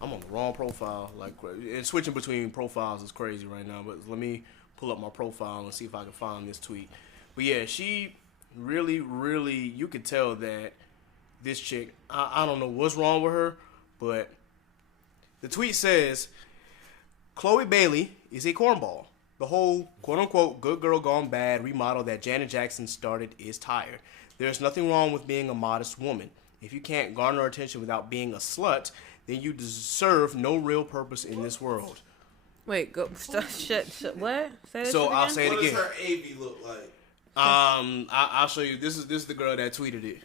I'm on the wrong profile. Like, and switching between profiles is crazy right now. But let me pull up my profile and see if I can find this tweet. But yeah, she really, really, you could tell that this chick, I don't know what's wrong with her, but the tweet says, Chloe Bailey is a cornball. The whole quote-unquote good girl gone bad remodel that Janet Jackson started is tired. There's nothing wrong with being a modest woman. If you can't garner attention without being a slut, then you deserve no real purpose in this world. Wait, go shit. What? Say that So shit I'll again? say it What does again. her AV look like? I'll show you. This is the girl that tweeted it.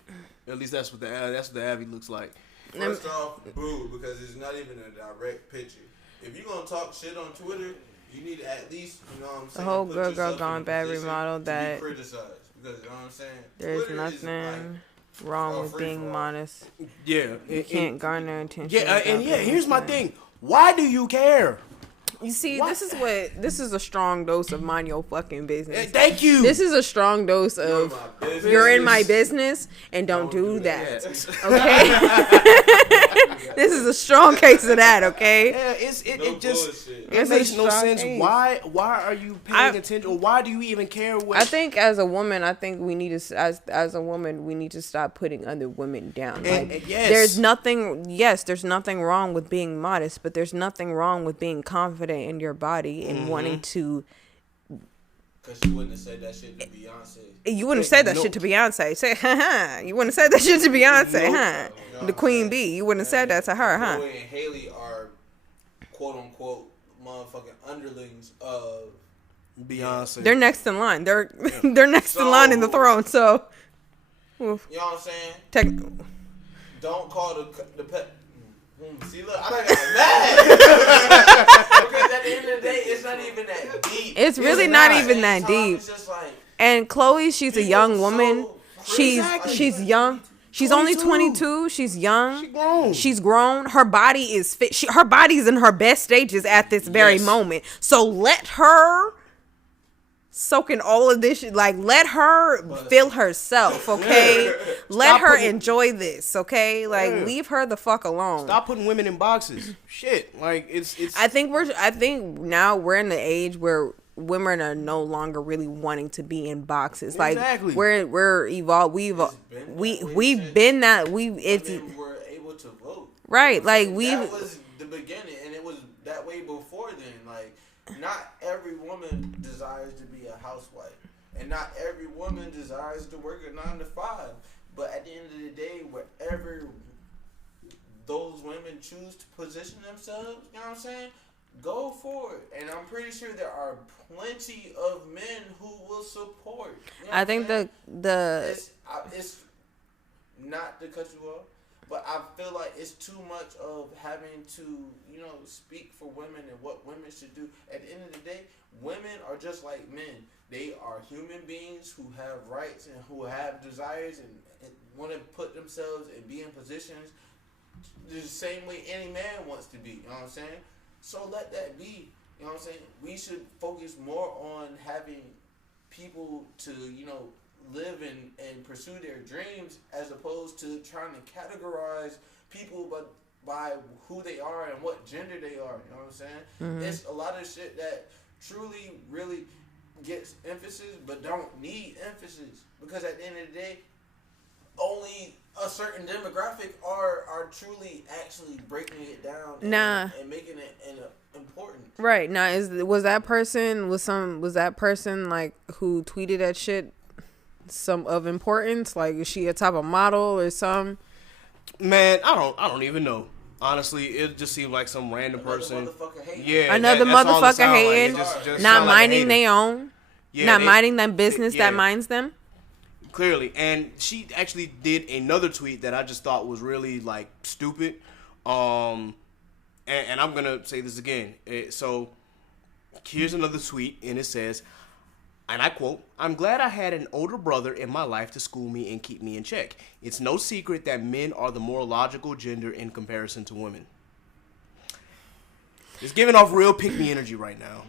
At least that's what the Abby looks like. First off, boo, because it's not even a direct picture. If you're gonna talk shit on Twitter, you need to at least, you know what I'm saying, whole put girl yourself gone in a bad position remodel to that be criticized. Because you know what I'm saying, There's Twitter is nothing like, wrong a with free being for all. modest. Yeah, You can't garner attention. Yeah, and without yeah, being here's my slut. thing. Why do you care? You see, What? this is a strong dose of mind your fucking business. Thank you. This is a strong dose You're in of my business. you're in my business and don't do that. Okay? This is a strong case of that, okay? Yeah, it just bullshit. it It's a makes no strong sense. case. Why are you paying attention, or why do you even care what? I think as a woman, we need to as a woman, we need to stop putting other women down. And- Like, and yes. there's nothing wrong with being modest, but there's nothing wrong with being confident in your body and wanting to. Because you wouldn't have said that shit to Beyonce. You wouldn't have said that No. shit to Beyonce. Say, you wouldn't have said that shit to Beyonce, Nope. huh? The Queen Bee. You wouldn't have said that to her, huh? Chloe and Haley are quote unquote motherfucking underlings of. Beyonce. They're next in line. They're next in line in the throne. So, oof. You know what I'm saying? Tech, Don't call the pet. See, look, I done got mad. Because at the end of the day, it's not even that deep. It's really not even that Sometimes deep. It's just like, And Chloe, she's a people young so woman. crazy. She's young. She's only 22. 22. She's young. She grown. She's grown. Her body is fit. Her body's in her best stages at this very Yes. moment. So let her soak in all of this shit. Like, let her feel herself, okay? Let Stop her putting- enjoy this, okay? Like, Yeah. leave her the fuck alone. Stop putting women in boxes. Shit, like it's. I think now we're in the age where women are no longer really wanting to be in boxes. Like, Exactly. we're evolved. We've been that it's Women were able to vote. right. Like That we've was the beginning, and it was that way before then. Like, not every woman desires to be a housewife, and not every woman desires to work a 9 to 5. But at the end of the day, wherever those women choose to position themselves, you know what I'm saying? Go for it. And I'm pretty sure there are plenty of men who will support. You know I what think I'm saying? It's not to cut you off, but I feel like it's too much of having to, you know, speak for women and what women should do. At the end of the day, women are just like men. They are human beings who have rights and who have desires and want to put themselves and be in positions the same way any man wants to be. You know what I'm saying? So let that be. You know what I'm saying? We should focus more on having people to, you know, live and pursue their dreams as opposed to trying to categorize people by who they are and what gender they are. You know what I'm saying? It's a lot of shit that truly, really gets emphasis but don't need emphasis. Because at the end of the day, only a certain demographic are truly actually breaking it down and making it important. right now was that person like who tweeted that shit some of importance? Like, is she a type of model or some? Man, I don't even know. Honestly, it just seemed like some random person. Motherfucker hating. Yeah, Another that's all it motherfucker sound like. It hating, just not sound like a minding hater. their own, Yeah, not they- minding that business yeah. that minds them. Clearly, and she actually did another tweet that I just thought was really like stupid. And I'm gonna say this again. So here's another tweet, and it says, and I quote, "I'm glad I had an older brother in my life to school me and keep me in check. It's no secret that men are the more logical gender in comparison to women." It's giving off real pick-me energy right now.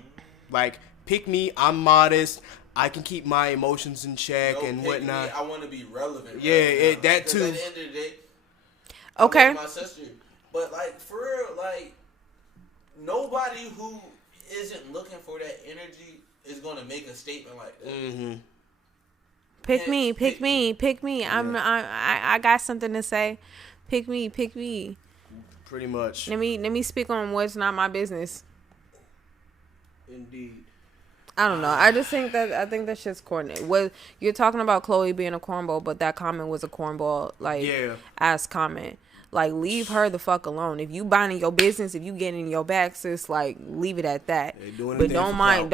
Like, pick me, I'm modest, I can keep my emotions in check and whatnot. I want to be relevant. Yeah, that Because too. at the end of the day, Okay. my sister. But like for real, like nobody who isn't looking for that energy is gonna make a statement like that. Mm-hmm. Pick me, pick me, pick me. I got something to say. Pick me, pick me. Pretty much. Let me speak on what's not my business. Indeed. I don't know. I think that shit's corny. What you're talking about, Chloe being a cornball, but that comment was a cornball ass comment. Like, leave her the fuck alone. If you binding your business, if you getting in your back, sis, like, leave it at that. But don't mind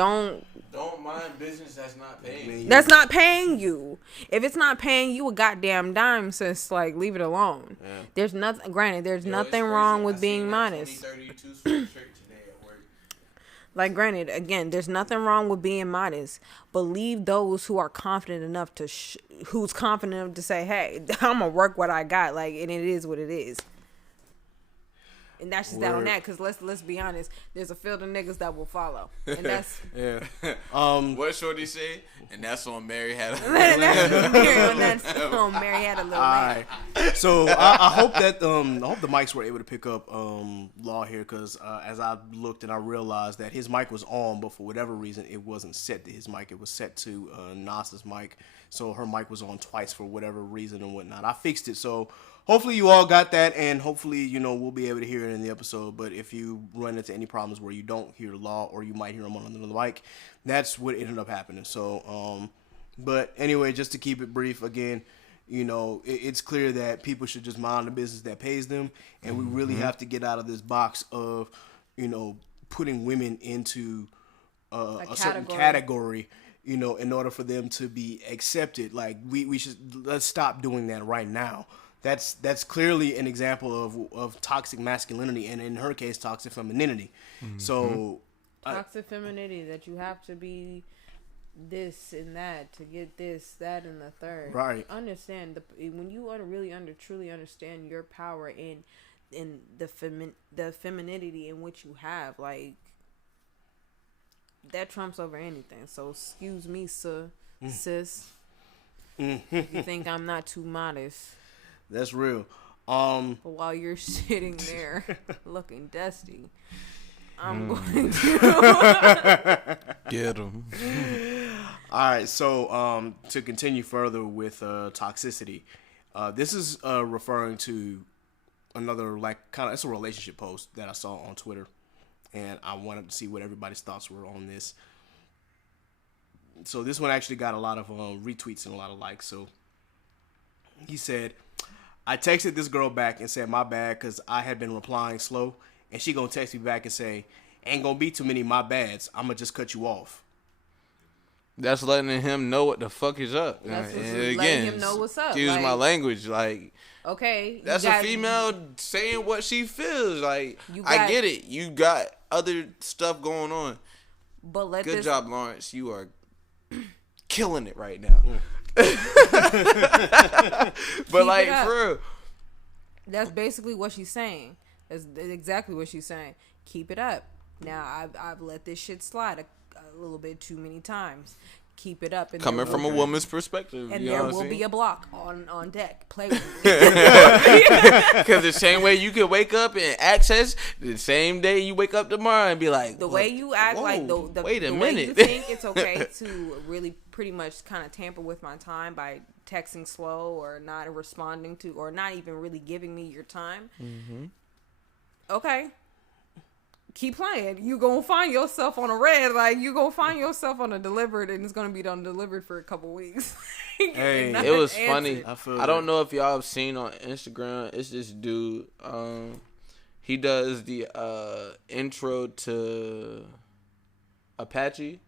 business that's not paying you. That's not paying you. If it's not paying you a goddamn dime, sis, like, leave it alone. Yeah. There's nothing. Granted, there's nothing wrong with being modest. 2032 today at work. Like, granted, again, there's nothing wrong with being modest, but leave those who are confident enough to, who's confident enough to say, hey, I'm gonna work what I got, like, and it is what it is. And that's just that on that, because let's be honest, there's a field of niggas that will follow, and that's What Shorty say? And that's on Mary Had a Mary Had a Little All Man. right. So I hope that I hope the mics were able to pick up Law here, because as I looked and I realized that his mic was on, but for whatever reason it wasn't set to his mic. It was set to Nas's mic, so her mic was on twice for whatever reason and whatnot. I fixed it, so hopefully you all got that, and hopefully we'll be able to hear it in the episode. But if you run into any problems where you don't hear Law, or you might hear him on another mic, that's what ended up happening. So but anyway, just to keep it brief, again, it's clear that people should just mind the business that pays them, and we really have to get out of this box of putting women into a certain category, in order for them to be accepted. Like, let's stop doing that right now. That's clearly an example of toxic masculinity, and in her case, toxic femininity. Mm-hmm. So toxic femininity, that you have to be this and that to get this, that, and the third. Right. Understand when you truly understand your power in the femininity in which you have, like, that trumps over anything. So excuse me, sis. You think I'm not too modest? That's real. But while you're sitting there looking dusty, I'm going to get him. All right, so to continue further with toxicity, this is referring to another, like, it's a relationship post that I saw on Twitter, and I wanted to see what everybody's thoughts were on this. So this one actually got a lot of retweets and a lot of likes. So he said, "I texted this girl back and said my bad because I had been replying slow, and she gonna text me back and say, ain't gonna be too many my bads. I'ma just cut you off." That's letting him know what the fuck is up. That's letting him know what's up. Excuse my language. Like, okay, that's a female saying what she feels. Like, I get it. You got other stuff going on. But good job, Lawrence. You are killing it right now. But like, for real, that's basically what she's saying. That's exactly what she's saying. Keep it up. Now I've let this shit slide a little bit too many times. Keep it up. And coming from a woman's perspective, and there will be a block on deck. Play with me. Because the same way you could wake up and access, the same day you wake up tomorrow and be like, the way you act, whoa, like the wait a way minute. you think it's okay to really pretty much kind of tamper with my time by texting slow or not responding to, or not even really giving me your time. Mm-hmm. Okay. Keep playing. You gonna find yourself on a red, like you gonna find yourself on a delivered, and it's gonna be done delivered for a couple weeks. Hey, it was funny. I don't know if y'all have seen on Instagram. It's this dude. He does the intro to Apache,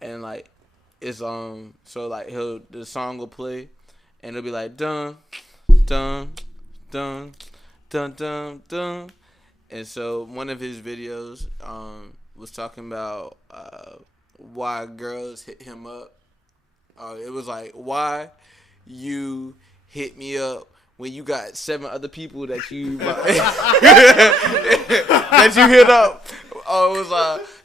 and like it's so like the song will play, and it'll be like dun dun dun dun dun dun. And so one of his videos was talking about why girls hit him up. It was like, why you hit me up when you got 7 other people that you that you hit up. It was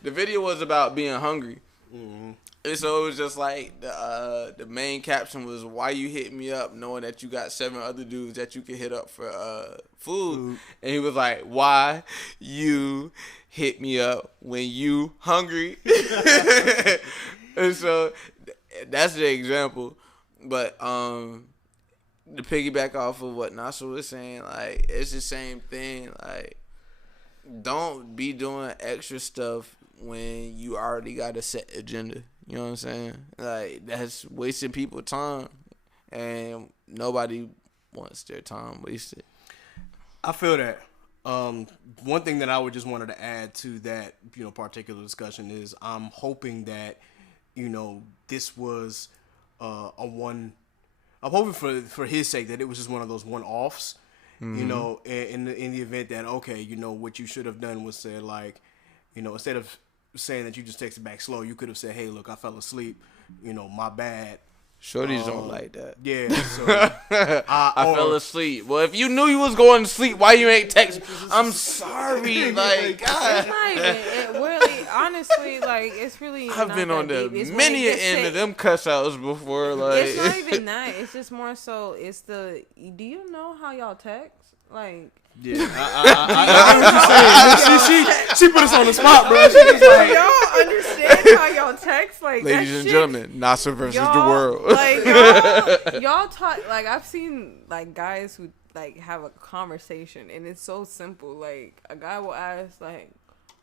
the video was about being hungry. Mm-hmm. And so it was just like the main caption was, why you hit me up knowing that you got 7 other dudes that you can hit up for food. And he was like, why you hit me up when you hungry. And so that's the example. But to piggyback off of what Nasser was saying, like, it's the same thing. Like, don't be doing extra stuff when you already got a set agenda. You know what I'm saying? Like, that's wasting people's time, and nobody wants their time wasted. I feel that. One thing that I would just wanted to add to that, particular discussion is I'm hoping that, this was I'm hoping for his sake that it was just one of those one-offs, in the event that, okay, what you should have done was said, like, instead of saying that you just texted back slow, you could have said, hey, look, I fell asleep, my bad. Shorties don't like that. Yeah, so I fell asleep. Well, if you knew you was going to sleep, why you ain't text? I'm sorry, like, God. It's not even, it really, honestly, like, it's really I've not been that on the deep. It's many when end of them cuss outs before, like. It's not even that. It's just more so, it's do you know how y'all text? Like, yeah, I she put us on the spot, bro. She was like, y'all understand how y'all text? Like, ladies and gentlemen, Nasser versus the y'all, world. Like, y'all talk, like, I've seen, like, guys who, like, have a conversation, and it's so simple. Like, a guy will ask, like,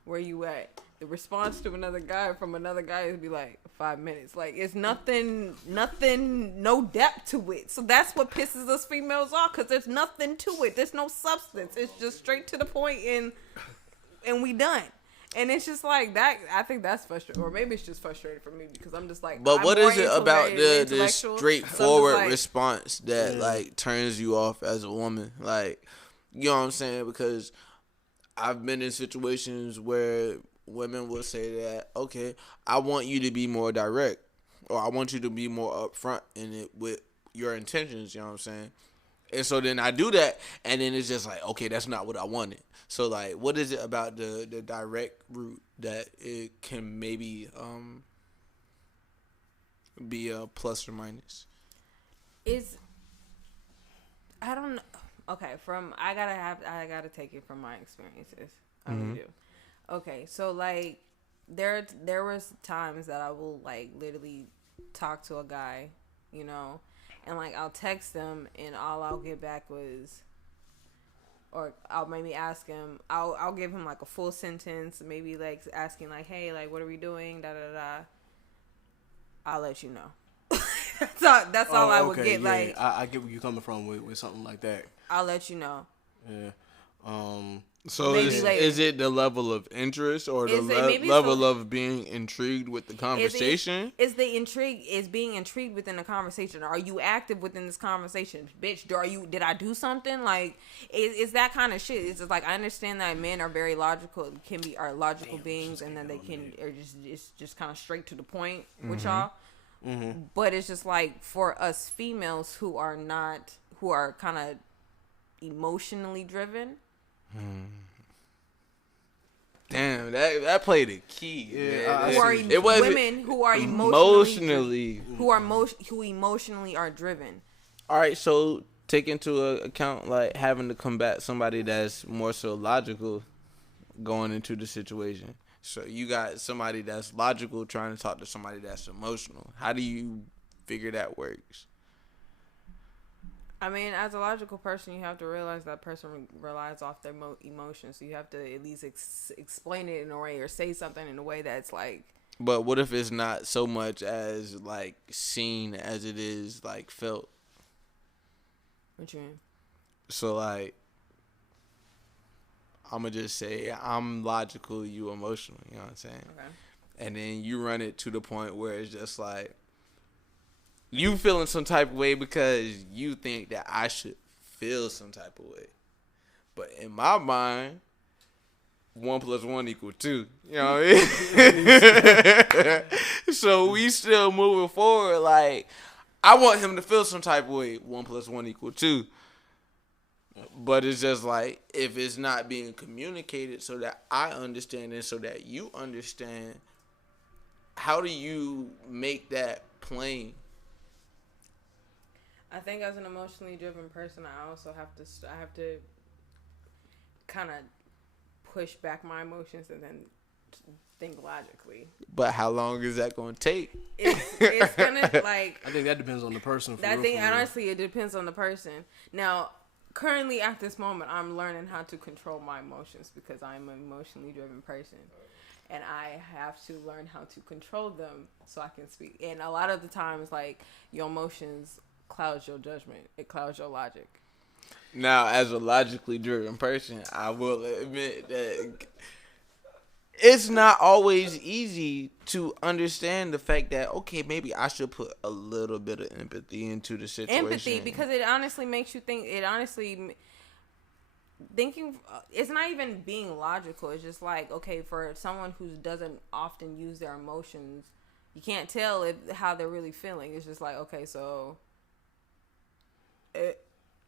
where you at? The response to another guy from another guy is be like, 5 minutes. Like, it's nothing, no depth to it. So that's what pisses us females off, because there's nothing to it. There's no substance. It's just straight to the point, and we done. And it's just like that. I think that's frustrating, or maybe it's just frustrating for me because I'm just like. But I'm what more is it about the so straightforward like, response that like turns you off as a woman? Like, you know what I'm saying? Because I've been in situations where women will say that, okay, I want you to be more direct, or I want you to be more upfront in it with your intentions. You know what I'm saying? And so then I do that, and then it's just like, okay, that's not what I wanted. So, like, what is it about the direct route that it can maybe be a plus or minus? I don't know. Okay, I gotta take it from my experiences. I really do. Okay, so, like, there was times that I will, like, literally talk to a guy, and, like, I'll text them, and all I'll get back was, or I'll maybe ask him, I'll give him, like, a full sentence, maybe, like, asking, like, hey, like, what are we doing, da-da-da. I'll let you know. That's all I would get, yeah. like. I get where you're coming from with something like that. I'll let you know. Yeah. So is it the level of interest or the level of being intrigued with the conversation? Is being intrigued within the conversation? Are you active within this conversation? Bitch, did I do something? Like, is that kind of shit. It's just like, I understand that men are very logical, are logical beings, and then it's just kind of straight to the point with y'all. Mm-hmm. But it's just like, for us females who are kind of emotionally driven. Damn, that played a key. Yeah, women who are emotionally who emotionally are driven. All right, so take into account, like, having to combat somebody that's more so logical going into the situation. So you got somebody that's logical trying to talk to somebody that's emotional. How do you figure that works? I mean, as a logical person, you have to realize that person relies off their emotions. So you have to at least explain it in a way, or say something in a way that's like. But what if it's not so much as, like, seen as it is, like, felt? What you mean? So, like, I'm going to just say I'm logical, you emotional. You know what I'm saying? Okay. And then you run it to the point where it's just like, you feeling some type of way because you think that I should feel some type of way. But in my mind, 1 + 1 = 2. You know what I mean? So we still moving forward. Like, I want him to feel some type of way. 1 + 1 = 2. But it's just like, if it's not being communicated so that I understand and so that you understand, how do you make that plain? I think as an emotionally driven person, I also have to kind of push back my emotions and then think logically. But how long is that going to take? It's gonna like. I think that depends on the person. I think honestly, it depends on the person. Now, currently at this moment, I'm learning how to control my emotions because I'm an emotionally driven person, and I have to learn how to control them so I can speak. And a lot of the times, like, your emotions clouds your judgment. It clouds your logic. Now, as a logically driven person, I will admit that it's not always easy to understand the fact that, okay, maybe I should put a little bit of empathy into the situation. Empathy, because it honestly makes you think. It honestly thinking. It's not even being logical. It's just like, okay, for someone who doesn't often use their emotions, you can't tell how they're really feeling. It's just like, okay, so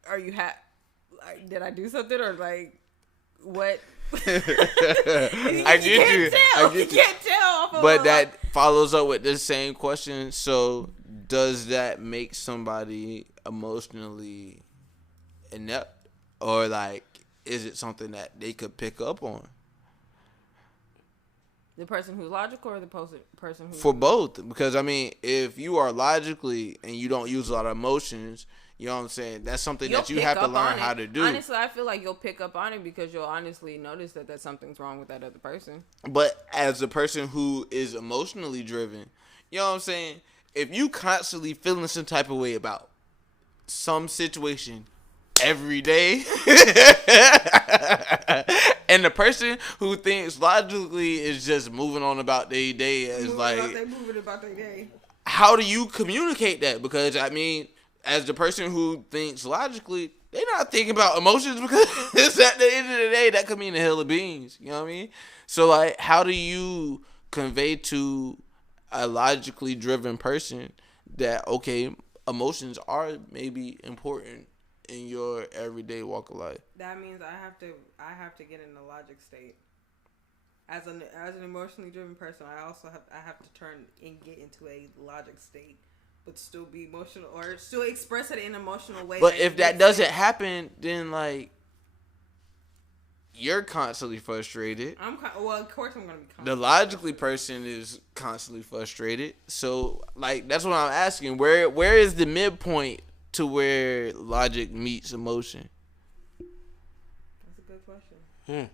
are you happy? Like, did I do something or like what? I get you. You can't tell. But that follows up with the same question. So, does that make somebody emotionally inept, or like, is it something that they could pick up on? The person who's logical or the person who's... For both, because I mean, if you are logically and you don't use a lot of emotions, you know what I'm saying? That's something that you have to learn how to do. Honestly, I feel like you'll pick up on it because you'll honestly notice that something's wrong with that other person. But as a person who is emotionally driven, you know what I'm saying? If you constantly feeling some type of way about some situation every day, and the person who thinks logically is just moving on about their day as moving about their day. How do you communicate that? Because I mean, as the person who thinks logically, they're not thinking about emotions, because it's at the end of the day, that could mean a hill of beans. You know what I mean? So, like, how do you convey to a logically driven person that, okay, emotions are maybe important in your everyday walk of life? That means I have to get in the logic state. As an emotionally driven person, I have to turn and get into a logic state, but still be emotional or still express it in an emotional way. But if that doesn't happen, then like you're constantly frustrated. Well, of course I'm gonna be. The logically person is constantly frustrated. So like that's what I'm asking. Where is the midpoint to where logic meets emotion? That's a good question.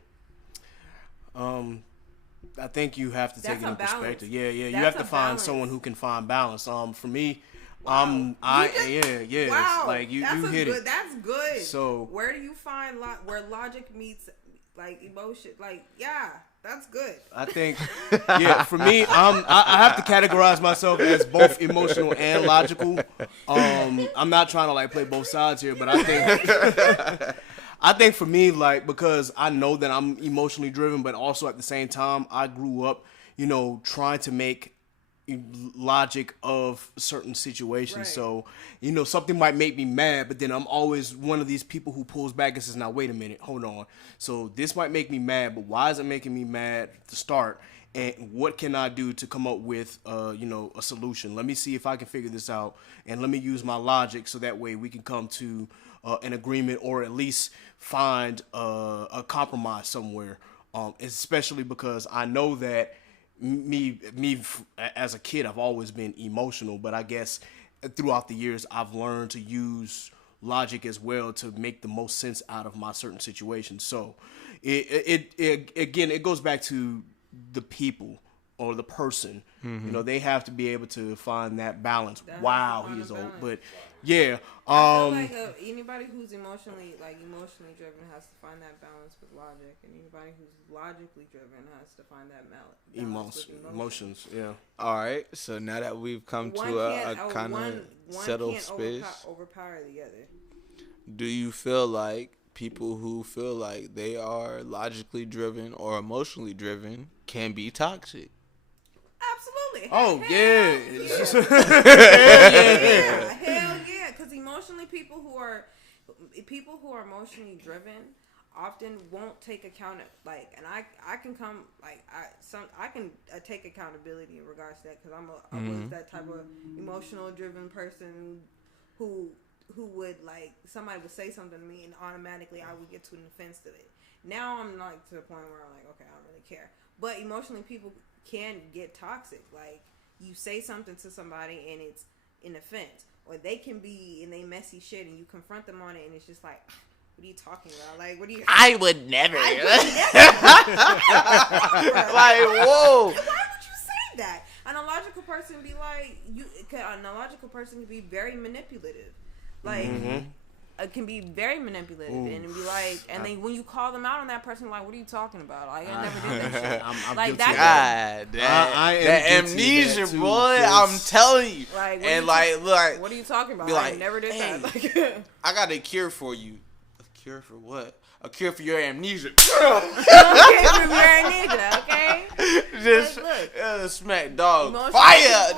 I think you have to take it in perspective. Yeah. You That's have to a find balance. someone who can find balance. For me, Wow. Wow. Like you hit it. That's good. So where do you find where logic meets like emotion? Like, yeah, that's good. I think, for me, I have to categorize myself as both emotional and logical. I'm not trying to like play both sides here, but I think for me, like, because I know that I'm emotionally driven, but also at the same time, I grew up, trying to make logic of certain situations. Right. So, something might make me mad, but then I'm always one of these people who pulls back and says, now, wait a minute, hold on. So this might make me mad, but why is it making me mad to start? And what can I do to come up with, a solution? Let me see if I can figure this out, and let me use my logic so that way we can come to an agreement, or at least find a compromise somewhere. Especially because I know that me as a kid, I've always been emotional, but I guess throughout the years, I've learned to use logic as well to make the most sense out of my certain situations. So it goes back to the people or the person. Mm-hmm. They have to be able to find that balance. That Wow, has to he is find a old, balance. but yeah. I feel like anybody who's emotionally driven has to find that balance with logic, and anybody who's logically driven has to find that balance with emotions. Yeah. All right. So now that we've come to a kind of settled space, overpower the other. do you feel like people who feel like they are logically driven or emotionally driven can be toxic. Absolutely. Oh Hell yeah. Hell yeah. Because emotionally, people who are emotionally driven often won't take account of, like, and I can come like I can take accountability in regards to that, because I was that type of emotional driven person who would, like, somebody would say something to me and automatically I would get to an offense to it. Now I'm like to the point where I'm like, okay, I don't really care. But emotionally, people can get toxic. Like, you say something to somebody and it's an offense, or they can be in they messy shit and you confront them on it and it's just like, what are you talking about? Like, what are you? I would never. Like, whoa. why would you say that? An illogical person be like, an illogical person can be very manipulative. Like, can be very manipulative and be like, and then when you call them out on that person, like, what are you talking about? Like, I never did that shit. I'm Like, guilty that- of God, I am that guilty of amnesia, that too, boy. 'cause- I'm telling you. Like, what And you like, look, what are you talking about? be I like, never did hey. that. Like, I got a cure for you. A cure for what? A cure for your amnesia. okay, for amnesia, okay? Just Look. smack dog. Emotional Fire.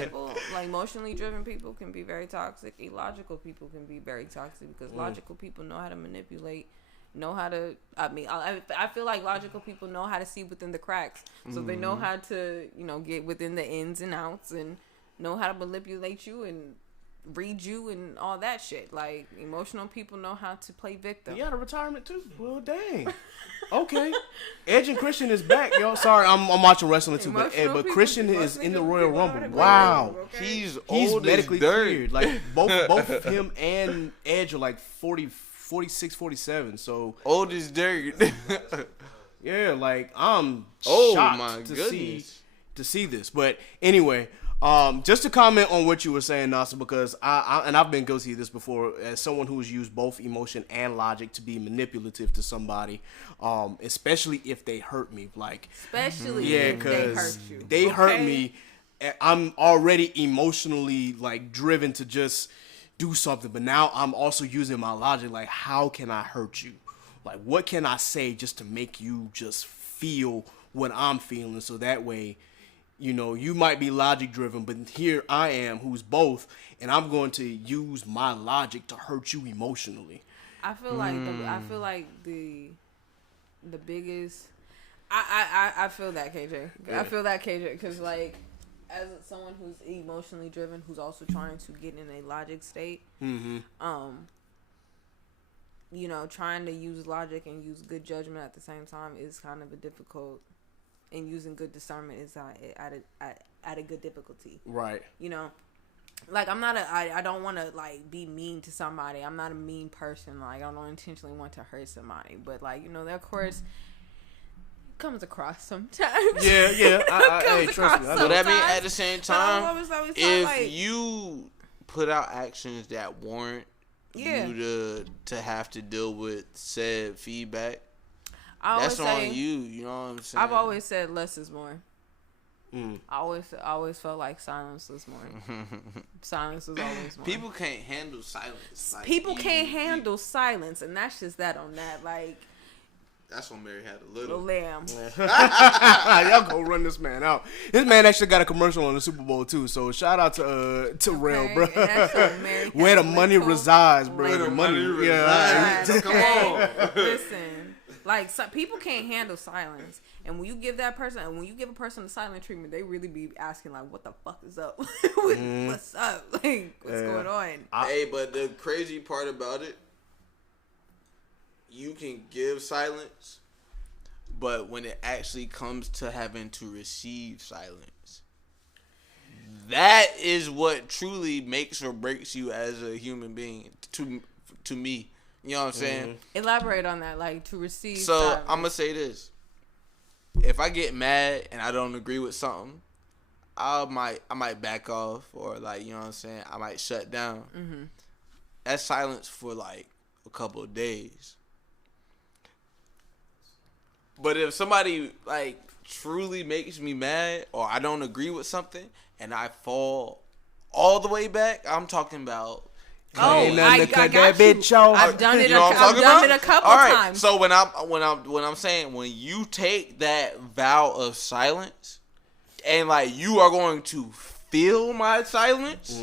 people, like emotionally driven people, can be very toxic. Illogical people can be very toxic because logical people know how to manipulate, know how to. I feel like logical people know how to see within the cracks, so they know how to, get within the ins and outs and know how to manipulate you and read you and all that shit. Like, emotional people know how to play victim. You got a retirement too? Well, dang. Okay. Edge and Christian is back, yo. Sorry, I'm watching wrestling too, but Christian is in the Royal Rumble. Wow. He's He's old medically as dirt. cleared. Like, both of him and Edge are like 40, 46, 47. So, Old as dirt. yeah, like, I'm Oh, shocked my goodness. to see this. But anyway, just to comment on what you were saying, Nasa, because I've been guilty of this before as someone who's used both emotion and logic to be manipulative to somebody, especially if they hurt me. Like, Especially yeah, if they hurt because you. they hurt Okay? me. I'm already emotionally, like, driven to just do something, but now I'm also using my logic. Like, how can I hurt you? Like, what can I say just to make you just feel what I'm feeling, so that way, you might be logic driven, but here I am, who's both, and I'm going to use my logic to hurt you emotionally. I feel like the biggest. I feel that, KJ. Yeah. I feel that, KJ, because, like, as someone who's emotionally driven, who's also trying to get in a logic state, trying to use logic and use good judgment at the same time is kind of a difficult. And using good discernment is at a good difficulty. Right. Like, I don't want to, like, be mean to somebody. I'm not a mean person. Like, I don't intentionally want to hurt somebody. But, like, that, of course, comes across sometimes. Yeah. Hey, trust me. I know. But I mean, Sometimes. at the same But I time, always thought, if like, you put out actions that warrant Yeah. you to have to deal with said feedback, I that's always on say, you. You know what I'm saying? I've always said less is more. I always felt like silence was more. Silence is always more. People can't handle silence. Like, People can't handle silence, and that's just that on that. Like, That's when Mary had a little little. lamb. Y'all go run this man out. This man actually got a commercial on the Super Bowl too. So shout out to Rail, bro. And that's what Mary Where the Catholic money Code- resides, bro. Where the money Yeah. resides. Come on. Listen, like, some people can't handle silence, and when you give a person a silent treatment, they really be asking, like, what the fuck is up? What's up? Like, what's going on? Hey, but the crazy part about it, you can give silence, but when it actually comes to having to receive silence, that is what truly makes or breaks you as a human being. To me, you know what I'm saying? Elaborate on that, like, to receive. So silence. I'm gonna say this: if I get mad and I don't agree with something, I might back off, or, like, you know what I'm saying, I might shut down. That's silence for like a couple of days. But if somebody, like, truly makes me mad, or I don't agree with something, and I fall all the way back, I'm talking about Oh, Ain't nothing to I cut got that you. bitch off. I've done it. You know what I'm I've talking done about? it a couple All right. times. So when I'm saying when you take that vow of silence, and like you are going to feel my silence,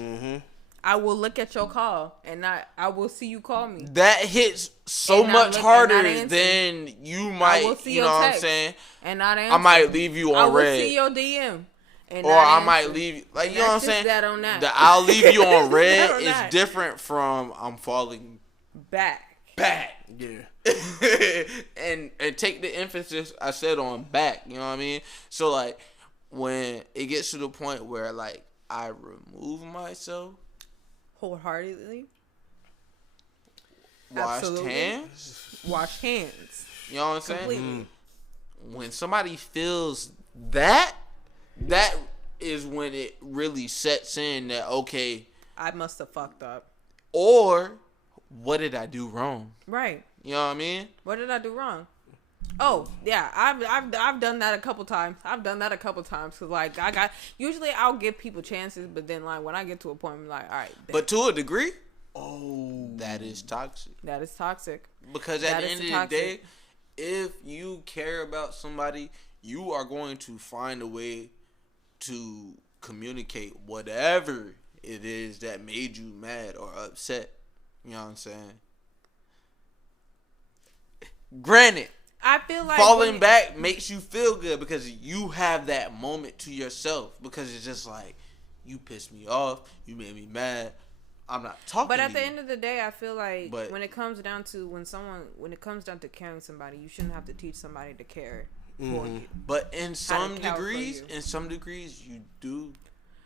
I will look at your call, and I will see you call me. that hits so And not much look- and harder not answer. than you I might. will see You your know what I'm text saying? and not answer. I might leave you I on will red. see your DM. And Or not I answer. might leave you, like, And you know what I'm that's just saying? that on that. The I'll leave you on That red on is that. different from I'm falling back. back. Yeah. and take the emphasis I said on back, you know what I mean? So like when it gets to the point where like I remove myself, Wholeheartedly. washed Absolutely. hands, Wash hands. you know what I'm saying? Completely. When somebody feels that is when it really sets in that, okay, I must have fucked up. or what did I do wrong? Right. You know what I mean? What did I do wrong? Oh yeah, I've done that a couple times. Cause like usually I'll give people chances, but then like when I get to a point, I'm like, all right, bet. But to a degree, Oh. that is toxic. that is toxic. Because at That the is end of the toxic. day, if you care about somebody, you are going to find a way to communicate whatever it is that made you mad or upset. You know what I'm saying? Granted, I feel like falling when- back makes you feel good because you have that moment to yourself because it's just like, you pissed me off, you made me mad, I'm not talking But to at the you. end of the day, I feel like But- when it comes down to caring somebody, you shouldn't have to teach somebody to care for you. But in some care for degrees, you. you do,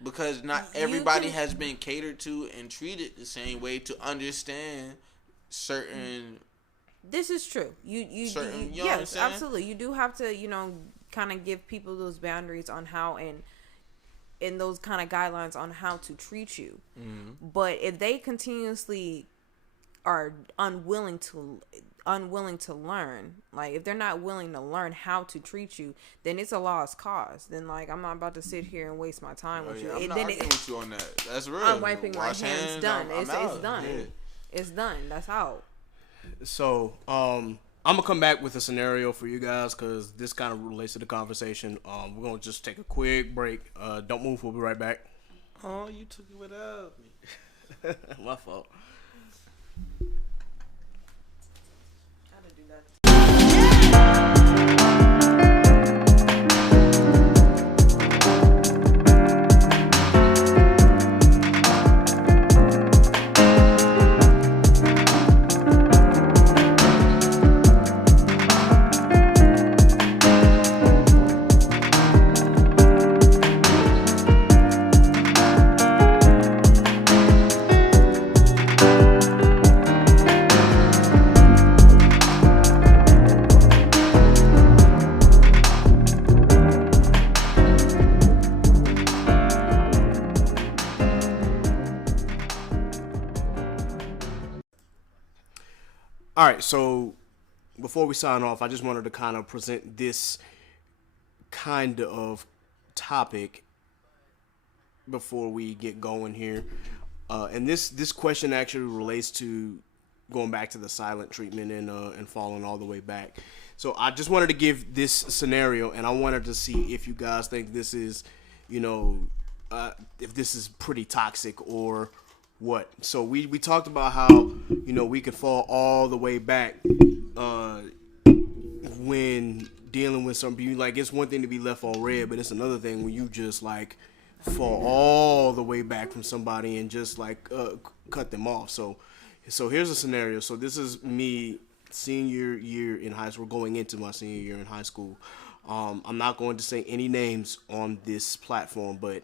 because not You everybody can- has been catered to and treated the same way to understand certain. This is true. You Certain- you know what I'm yes, saying? absolutely. You do have to, kind of give people those boundaries on how and those kind of guidelines on how to treat you. Mm-hmm. But if they continuously are unwilling to learn, like if they're not willing to learn how to treat you, then it's a lost cause. Then like I'm not about to sit here and waste my time with you. I'm And not then arguing with you on that. That's real. I'm wiping my Wash hands. Done. I'm It's out. done. Yeah. It's done. That's out. So, I'm gonna come back with a scenario for you guys because this kind of relates to the conversation. We're gonna just take a quick break. Don't move. We'll be right back. Oh, you took it without me. My fault. All right, so before we sign off, I just wanted to kind of present this kind of topic before we get going here. And this question actually relates to going back to the silent treatment and falling all the way back. So I just wanted to give this scenario, and I wanted to see if you guys think this is, if this is pretty toxic or what. So we talked about how, we could fall all the way back when dealing with some people. Like, it's one thing to be left on red, but it's another thing when you just like fall all the way back from somebody and just like cut them off. So here's a scenario. So this is me senior year in high school, going into my senior year in high school. I'm not going to say any names on this platform, but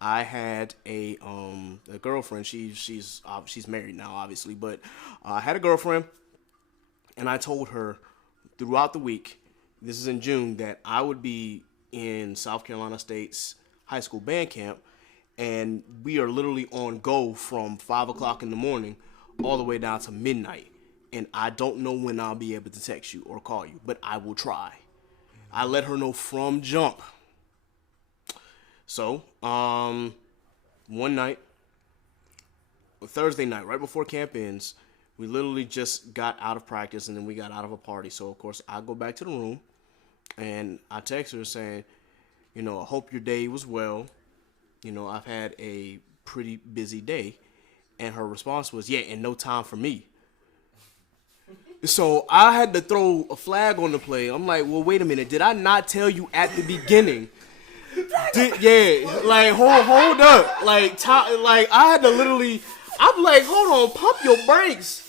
I had a girlfriend. She's married now, obviously, but I had a girlfriend, and I told her throughout the week, this is in June, that I would be in South Carolina State's high school band camp, and we are literally on go from 5 o'clock in the morning all the way down to midnight. And I don't know when I'll be able to text you or call you, but I will try. I let her know from jump. So, one night, Thursday night, right before camp ends, we literally just got out of practice and then we got out of a party. So, of course, I go back to the room and I text her saying, I hope your day was well. I've had a pretty busy day. And her response was, yeah, and no time for me. So I had to throw a flag on the play. I'm like, well, wait a minute. Did I not tell you at the beginning? Hold up. I had to literally, I'm like, hold on, pump your brakes.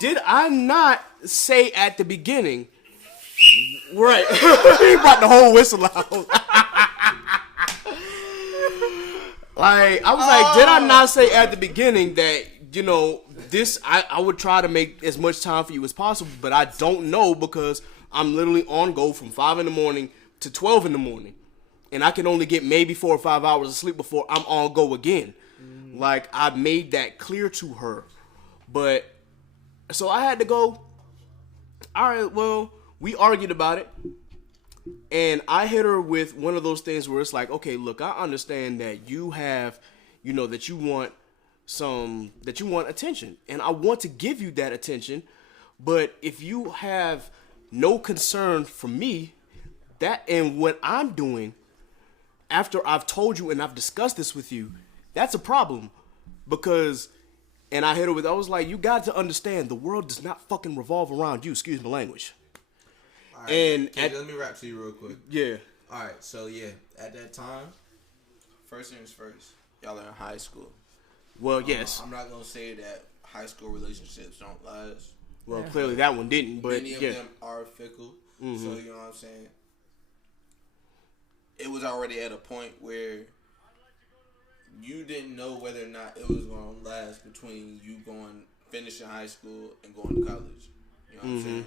Did I not say at the beginning? Right. He brought the whole whistle out. I was like, did I not say at the beginning that, I would try to make as much time for you as possible, but I don't know because I'm literally on go from 5 a.m. to 12 a.m. And I can only get maybe 4 or 5 hours of sleep before I'm on go again. I made that clear to her. But, so I had to go, all right, well, we argued about it. And I hit her with one of those things where it's like, okay, look, I understand that you have, that you want attention. And I want to give you that attention. But if you have no concern for me, that and what I'm doing, after I've told you and I've discussed this with you, that's a problem. Because, and I hit her with, I was like, you got to understand, the world does not fucking revolve around you. Excuse my language. All right, And let me rap to you real quick. Yeah. All right, so yeah, at that time, first things first, y'all are in high school. Well, yes. I'm not gonna say that high school relationships don't last. Well, clearly that one didn't, but many of them are fickle. So you know what I'm saying. It was already at a point where you didn't know whether or not it was gonna last between you finishing high school and going to college. You know what I'm saying.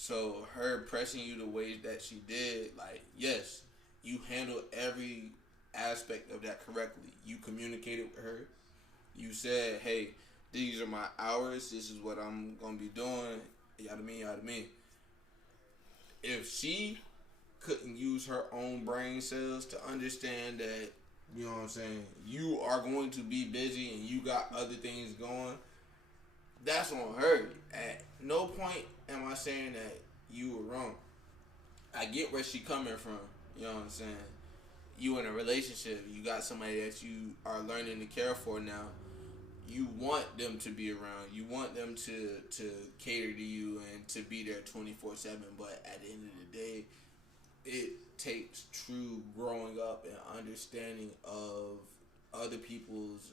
So her pressing you the way that she did, yes, you handled every aspect of that correctly. You communicated with her. You said, hey, these are my hours. This is what I'm going to be doing. Yada me. If she couldn't use her own brain cells to understand that, you know what I'm saying, you are going to be busy and you got other things going, that's on her. At no point am I saying that you were wrong. I get where she coming from. You know what I'm saying? You in a relationship. You got somebody that you are learning to care for now. You want them to be around. You want them to cater to you and to be there 24/7. But at the end of the day, it takes true growing up and understanding of other people's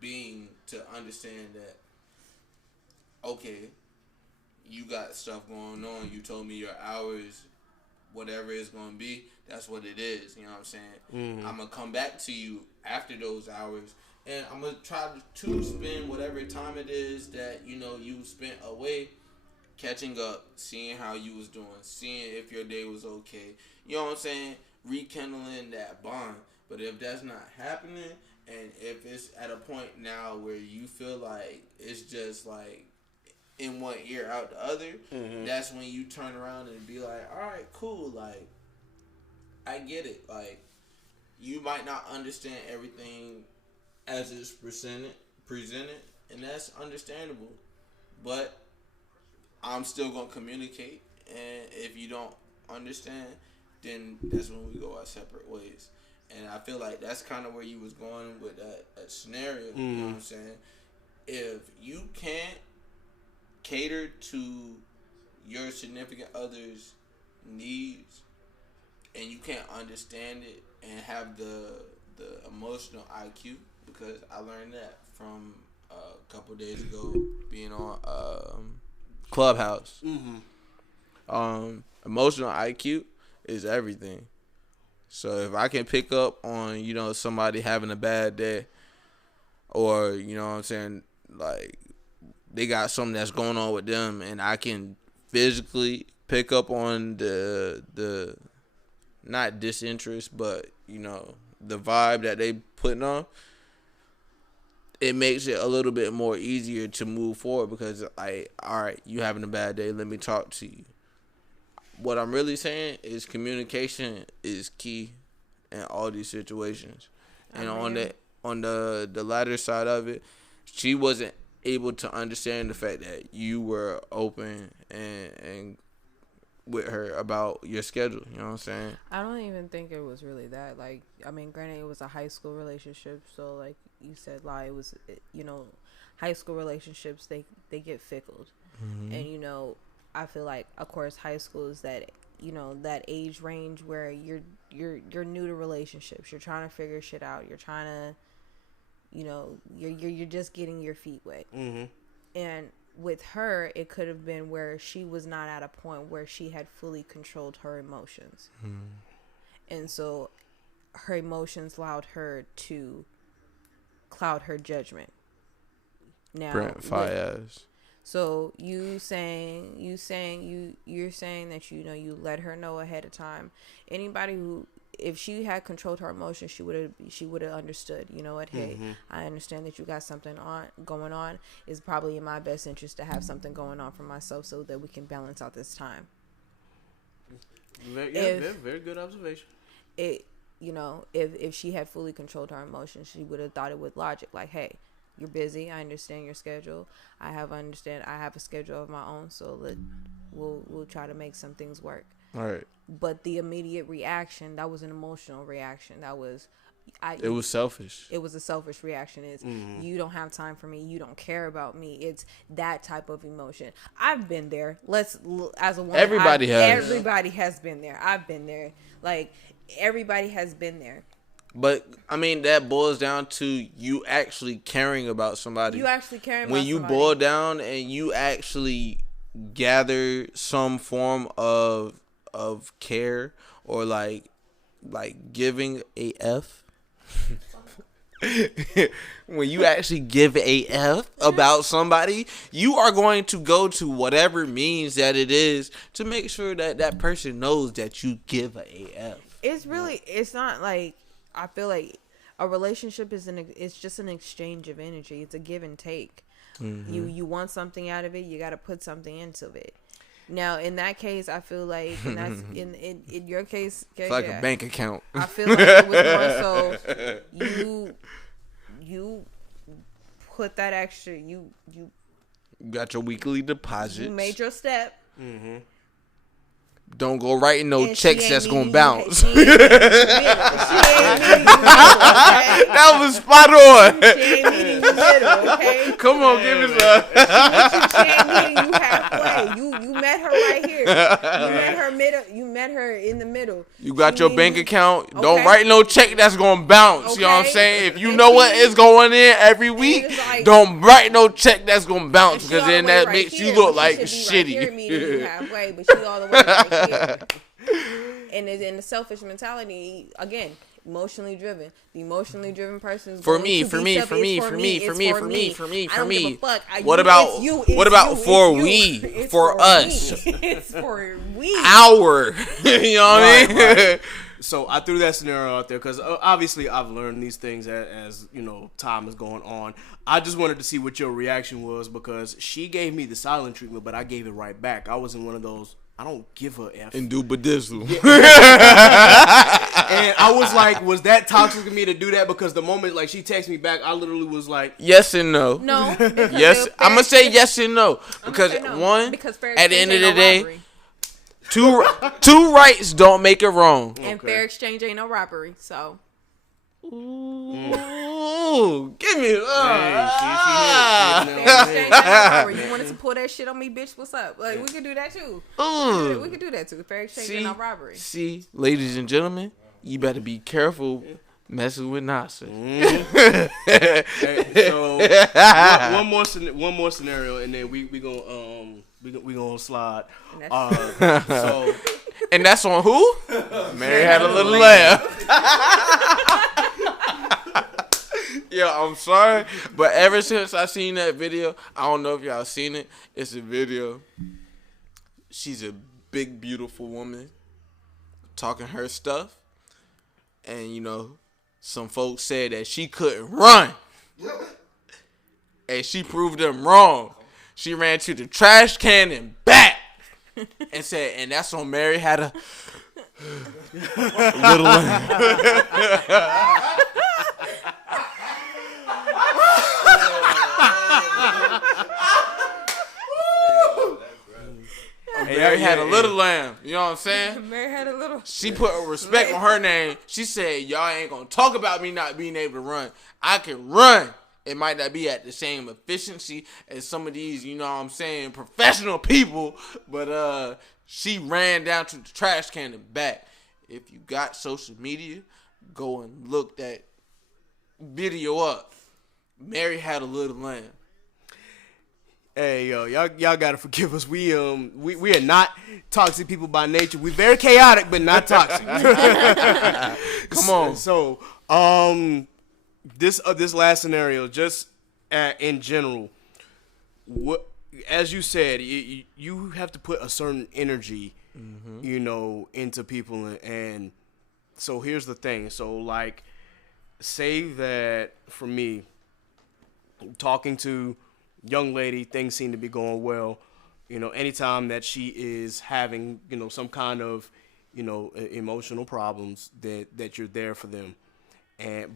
being to understand that, okay, you got stuff going on. You told me your hours, whatever it's going to be, that's what it is. You know what I'm saying? I'm going to come back to you after those hours, and I'm going to try to spend whatever time it is that, you spent away catching up, seeing how you was doing, seeing if your day was okay. You know what I'm saying? Rekindling that bond. But if that's not happening, and if it's at a point now where you feel like it's just in one ear out the other, that's when you turn around and be like, all right, cool, I get it. You might not understand everything as it's presented, and that's understandable. But I'm still going to communicate, and if you don't understand, then that's when we go our separate ways. And I feel like that's kind of where you was going with that scenario. You know what I'm saying? If you can't cater to your significant other's needs and you can't understand it and have the emotional IQ, because I learned that from a couple of days ago being on Clubhouse. Emotional IQ is everything. So if I can pick up on, somebody having a bad day, or, you know what I'm saying, they got something that's going on with them, and I can physically pick up on the not disinterest, but, the vibe that they putting on, it makes it a little bit more easier to move forward, because all right, you having a bad day, let me talk to you. What I'm really saying is communication is key in all these situations. And on on the latter side of it, she wasn't able to understand the fact that you were open and with her about your schedule. You know what I'm saying? I don't even think it was really that. Like, I mean, granted, it was a high school relationship, so like you said, it was, high school relationships they get fickled, and I feel like, of course, high school is that that age range where you're new to relationships, you're trying to figure shit out, you're trying to, you're just getting your feet wet, and with her, it could have been where she was not at a point where she had fully controlled her emotions. And so her emotions allowed her to cloud her judgment. Now, Brent Fayez. so you're saying that you let her know ahead of time. Anybody who, if she had controlled her emotions, she would have understood. You know what? Hey, I understand that you got something going on. It's probably in my best interest to have something going on for myself so that we can balance out this time. Very good observation. If she had fully controlled her emotions, she would have thought it with logic. Like, hey, you're busy. I understand your schedule. I have a schedule of my own. So we'll try to make some things work. All right. But the immediate reaction, that was an emotional reaction. It was selfish. It was a selfish reaction. You don't have time for me. You don't care about me. It's that type of emotion. I've been there. As a woman, Everybody has. Everybody has been there. I've been there. Like, everybody has been there. But I mean, that boils down to you actually caring about somebody. You actually caring about when you somebody. boil down and you actually gather some form of care or like giving a F. When you actually give a F about somebody, you are going to go to whatever means that it is to make sure that that person knows that you give a F. It's not like, I feel like a relationship it's just an exchange of energy. It's a give and take. You want something out of it, you got to put something into it. Now, in that case, I feel like, and that's in your case, It's like a bank account. I feel like it was more so you put that extra, you got your weekly deposits. you made your step. Don't go writing no And checks she that's ain't gonna meeting bounce. you, she ain't meeting you middle, okay? That was spot on. She ain't meeting you middle, okay? Come on, give us a. She ain't meeting you halfway. You met her right here. You met her middle. You met her in the middle. You got She your ain't bank meeting- account. Don't Okay. write no check that's gonna bounce. You know what I'm Okay. saying? If you And know she- what is going in every week, it's like- don't write no check that's gonna bounce She because all the then way that right makes here, you look but like she should be right here meeting you shitty. halfway, but she all the way right here. And in the selfish mentality, again, emotionally driven. The emotionally driven person is For going me, to for be me, self- for it's me, for for me, me, it's for me, for for me. me, for me, I for don't give me. a fuck. What It's about you, what it's about you, for it's we, you. It's for us, me. It's for we. our? You know what I mean? Right. So I threw that scenario out there because obviously I've learned these things as time is going on. I just wanted to see what your reaction was because she gave me the silent treatment, but I gave it right back. I was in one of those, I don't give a F. And do badizzle. And I was like, was that toxic of me to do that? Because the moment like she texted me back, I literally was like, Yes and no. No. Yes, I'm gonna say yes and no because say no, one, because fair at the end exchange of the ain't no day, robbery. two rights don't make it wrong. And fair exchange ain't no robbery. So Ooh, give me. hey, she hit. fair exchange ain't no robbery. You wanted to pull that shit on me, bitch? What's up? Like, we could do that too. We could do that too. Fair exchange ain't no robbery. See, ladies and gentlemen, you better be careful messing with Nasa. Hey, so one more scenario, and then we gonna slide. So And that's on who? Mary had a little laugh. Yo, I'm sorry, but ever since I seen that video, I don't know if y'all seen it. It's a video. She's a big, beautiful woman talking her stuff, and some folks said that she couldn't run, and she proved them wrong. She ran to the trash can and back, and said, and that's when Mary had a little. Mary had a yeah. little lamb. You know what I'm saying? Mary had a little. She put a respect on her name. She said, y'all ain't going to talk about me not being able to run. I can run. It might not be at the same efficiency as some of these, you know what I'm saying, professional people. But she ran down to the trash can and back. If you got social media, go and look that video up. Mary had a little lamb. Hey yo, y'all gotta forgive us. We are not toxic people by nature. We're very chaotic, but not toxic. Come on. So this last scenario, just in general, what as you said, you have to put a certain energy, you know, into people, and so here's the thing. So like, say that for me, talking to young lady, things seem to be going well. You know, anytime that she is having, you know, some kind of, you know, emotional problems, that you're there for them.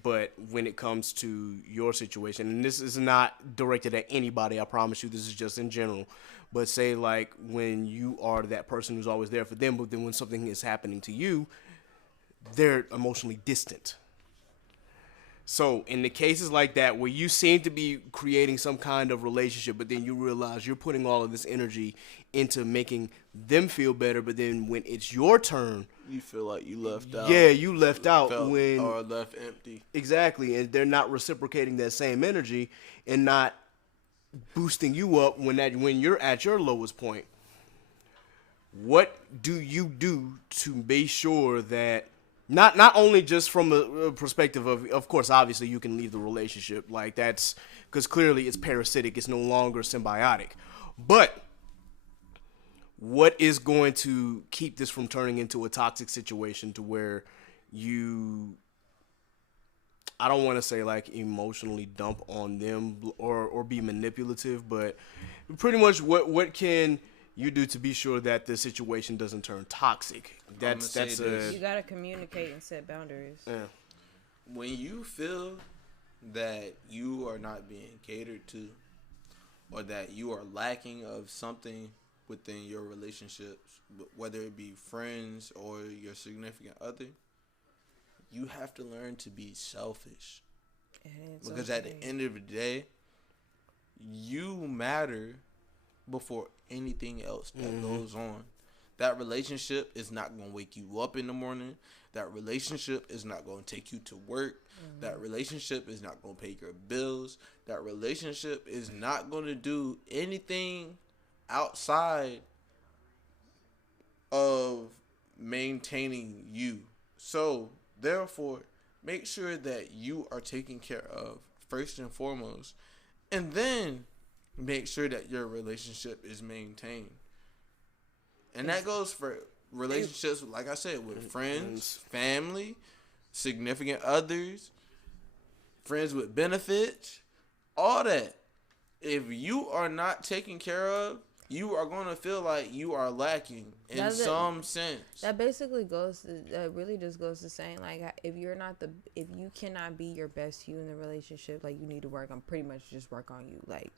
But when it comes to your situation, and this is not directed at anybody, I promise you, this is just in general. But say like when you are that person who's always there for them, but then when something is happening to you, they're emotionally distant. So in the cases like that where you seem to be creating some kind of relationship, but then you realize you're putting all of this energy into making them feel better, but then when it's your turn, You feel like you left out. yeah, you left out Felt when or left empty. exactly, and they're not reciprocating that same energy and not boosting you up when you're at your lowest point. What do you do to be sure that not only just from a perspective of course, obviously you can leave the relationship, like that's because clearly it's parasitic, it's no longer symbiotic, but what is going to keep this from turning into a toxic situation to where you, I don't want to say like emotionally dump on them or be manipulative, but pretty much what can you do to be sure that the situation doesn't turn toxic? That's say this. You gotta communicate and set boundaries. yeah. When you feel that you are not being catered to, or that you are lacking of something within your relationships, whether it be friends or your significant other, you have to learn to be selfish. Because at the end of the day, you matter before anything else that goes on. That relationship is not going to wake you up in the morning. That relationship is not going to take you to work. That relationship is not going to pay your bills. That relationship is not going to do anything outside of maintaining you. So, therefore, make sure that you are taken care of first and foremost, and then make sure that your relationship is maintained. And that goes for relationships, like I said, with friends, family, significant others, friends with benefits, all that. If you are not taken care of, you are going to feel like you are lacking in some sense. That basically goes to, that really just goes to saying, like, if you cannot be your best you in the relationship, like, you need to work on, pretty much just work on you. Like,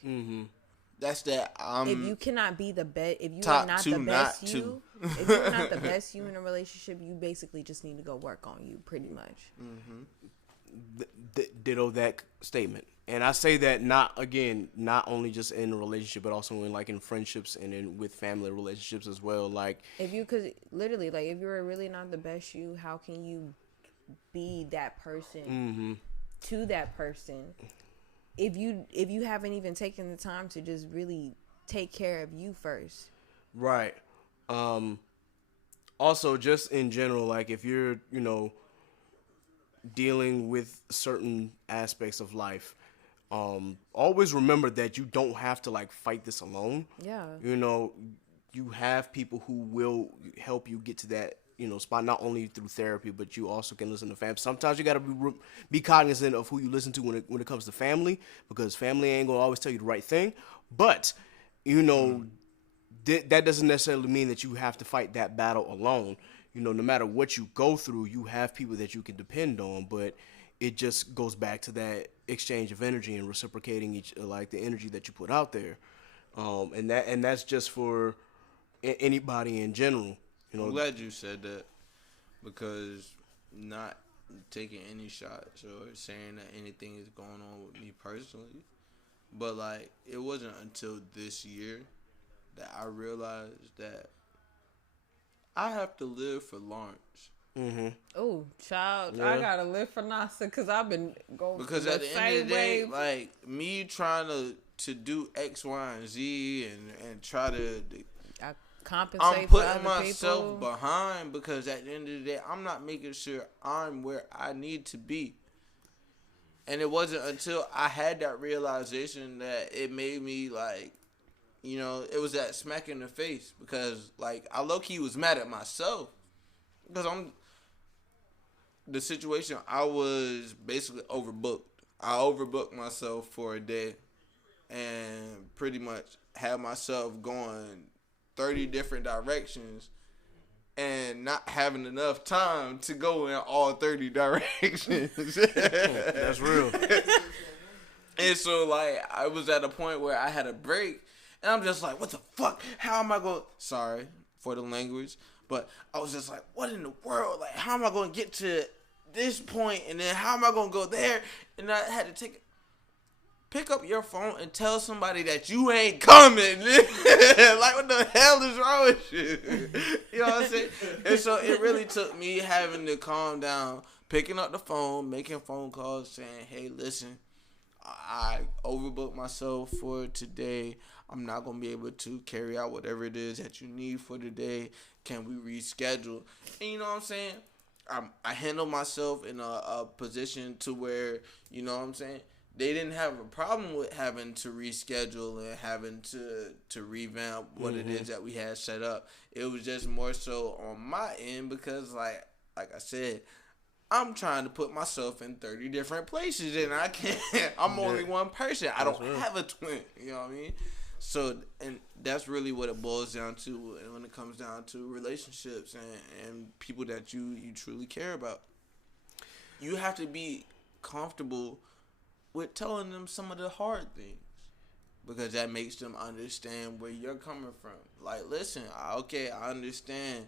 That's that. if you cannot be the best, if you top are not two, the best not you, two. if you're not the best you in a relationship, you basically just need to go work on you, pretty much. Ditto that statement. And I say that not only just in a relationship, but also in friendships and in with family relationships as well. Like, If you could literally, like, if you're really not the best you, how can you be that person to that person if you haven't even taken the time to just really take care of you first? right. Also, just in general, like if you're, dealing with certain aspects of life, always remember that you don't have to fight this alone. Yeah. You have people who will help you get to that, spot, not only through therapy, but you also can listen to family. Sometimes you got to be cognizant of who you listen to when it comes to family, because family ain't going to always tell you the right thing. But, that doesn't necessarily mean that you have to fight that battle alone. No matter what you go through, you have people that you can depend on, but it just goes back to that exchange of energy and reciprocating the energy that you put out there. And that's just for anybody in general. You know, I'm glad you said that, because not taking any shots or saying that anything is going on with me personally, but like it wasn't until this year that I realized that I have to live for Lawrence. Oh, child, Yeah. I gotta live for NASA because I've been going Because through at the the end of same the day, wave. like me trying to do X, Y, and Z and try to, I compensate I'm for putting other myself people. behind, because at the end of the day, I'm not making sure I'm where I need to be. And it wasn't until I had that realization that it made me like, you know, it was that smack in the face, because like I low key was mad at myself, because the situation, I was basically overbooked. I overbooked myself for a day and pretty much had myself going 30 different directions and not having enough time to go in all 30 directions. that's real. And so, like, I was at a point where I had a break, and I'm just like, what the fuck? How am I going? Sorry for the language, but I was just like, what in the world? Like, how am I going to get to this point, and then how am I going to go there? And I had to pick up your phone and tell somebody that you ain't coming. Like, what the hell is wrong with you? You know what I'm saying? And so it really took me having to calm down, picking up the phone, making phone calls, saying, hey, listen, I overbooked myself for today. I'm not going to be able to carry out whatever it is that you need for today. Can we reschedule? And you know what I'm saying? I handle myself in a position to where, you know what I'm saying, they didn't have a problem with having to reschedule and having to revamp what it is that we had set up. It was just more so on my end, because like I said, I'm trying to put myself in 30 different places, and I can't. I'm only one person. I don't have a twin. You know what I mean? So, and that's really what it boils down to, and when it comes down to relationships and people that you truly care about. You have to be comfortable with telling them some of the hard things, because that makes them understand where you're coming from. Like, listen, okay, I understand,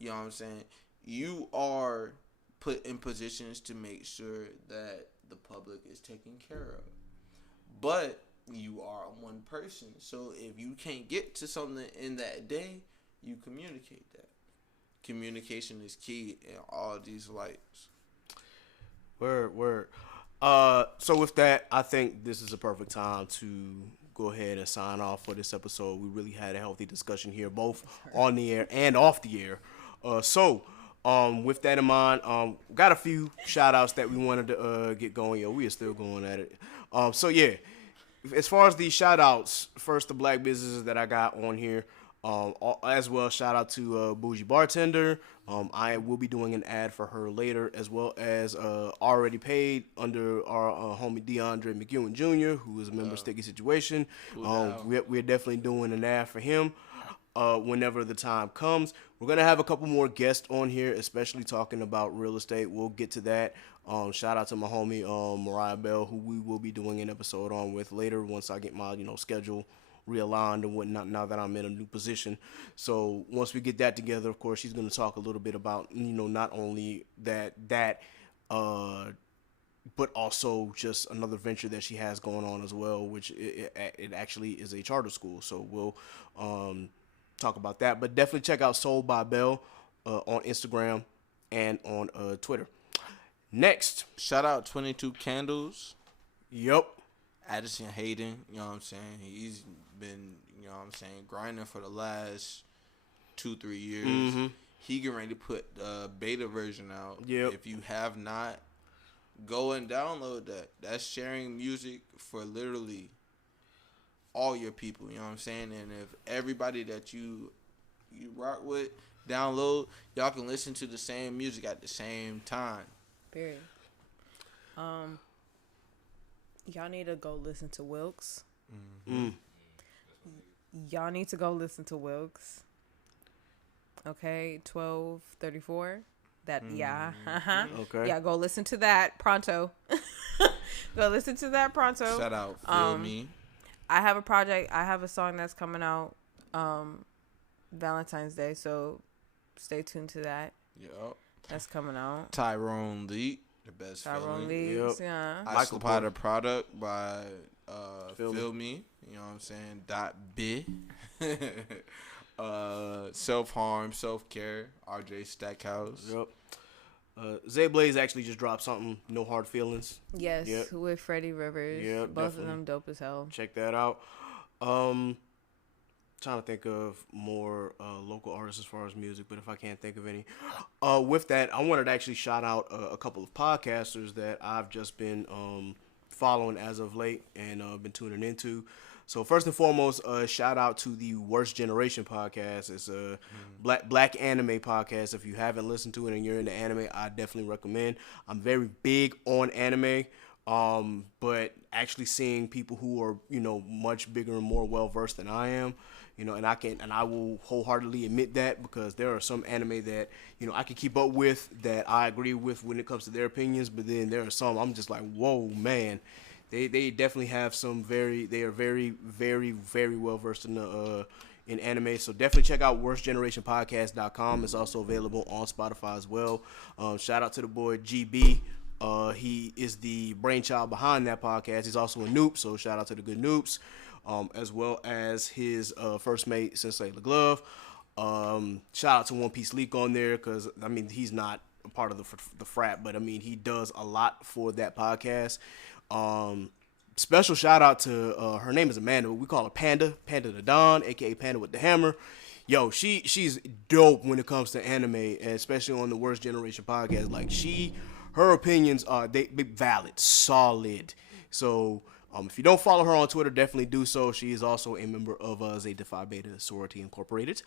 you know what I'm saying? You are put in positions to make sure that the public is taken care of. But you are one person. So if you can't get to something in that day, you communicate that. Communication is key in all these lights. Word. So with that, I think this is a perfect time to go ahead and sign off for this episode. We really had a healthy discussion here, both on the air and off the air. With that in mind, got a few shout outs that we wanted to get going. Yo, we are still going at it. As far as these shout outs, first the black businesses that I got on here. As well, shout out to Bougie Bartender. I will be doing an ad for her later, as well as already paid under our homie DeAndre McEwen Jr., who is a member of Sticky Situation. We're definitely doing an ad for him whenever the time comes. We're going to have a couple more guests on here, especially talking about real estate. We'll get to that. Shout out to my homie Mariah Bell, who we will be doing an episode on with later once I get my schedule realigned and whatnot, now that I'm in a new position. So once we get that together, of course, she's going to talk a little bit about, not only that, but also just another venture that she has going on as well, which it actually is a charter school. So we'll talk about that. But definitely check out Sold by Bell on Instagram and on Twitter. Next. Shout out 22 Candles. Yep. Addison Hayden, you know what I'm saying? He's been, grinding for the last 2-3 years. Mm-hmm. He getting ready to put the beta version out. Yep. If you have not, go and download that. That's sharing music for literally all your people, you know what I'm saying? And if everybody that you rock with download, y'all can listen to the same music at the same time. Period. Y'all need to go listen to Wilkes. Mm. Y'all need to go listen to Wilkes. Okay, 1234. That yeah. Okay. Yeah, go listen to that pronto. Go listen to that pronto. Shout out, Feel Me. I have a project. I have a song that's coming out Valentine's Day, so stay tuned to that. Yep. That's coming out. Tyrone Lee, the best Tyrone feeling. Leeds, yeah. I Michael supply the product by Feel Feel Me. You know what I'm saying? .bi. Self harm, self care. RJ Stackhouse. Yep. Zay Blaze actually just dropped something. No hard feelings. Yes, Yep. with Freddie Rivers. Yep, Both definitely. of them dope as hell. Check that out. Trying to think of more local artists as far as music, but if I can't think of any, with that, I wanted to actually shout out a couple of podcasters that I've just been following as of late and been tuning into. So first and foremost, shout out to the Worst Generation podcast. It's a black anime podcast. If you haven't listened to it and you're into anime, I definitely recommend. I'm very big on anime. But actually seeing people who are, much bigger and more well versed than I am, and I will wholeheartedly admit that, because there are some anime that, I can keep up with, that I agree with when it comes to their opinions, but then there are some I'm just like, whoa, man, they definitely have they are very, very, very well versed in anime. So definitely check out worstgenerationpodcast.com. It's also available on Spotify as well. Shout out to the boy GB. He is the brainchild behind that podcast. He's also a Noop, so shout out to the good Noops, as well as his first mate, Sensei LeGlove. Shout out to One Piece Leak on there, because, he's not a part of the frat, but, he does a lot for that podcast. Special shout out to, her name is Amanda, but we call her Panda the Don, a.k.a. Panda with the Hammer. Yo, she's dope when it comes to anime, and especially on the Worst Generation podcast. Like, her opinions are they valid, solid. So if you don't follow her on Twitter, definitely do so. She is also a member of Zeta Phi Beta Sorority Incorporated.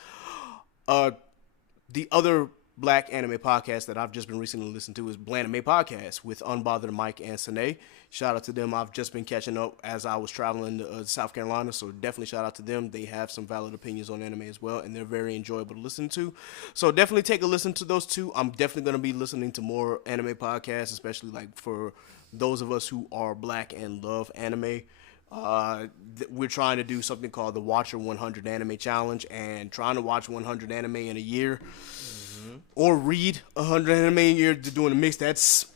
The other black anime podcast that I've just been recently listening to is Blanime Podcast with Unbothered Mike and Sine. Shout out to them. I've just been catching up as I was traveling to South Carolina, so definitely shout out to them. They have some valid opinions on anime as well, and they're very enjoyable to listen to. So definitely take a listen to those two. I'm definitely going to be listening to more anime podcasts, especially like for those of us who are black and love anime. We're trying to do something called the Watcher 100 Anime Challenge, and trying to watch 100 anime in a year, or read 100 anime a year, doing a mix. That's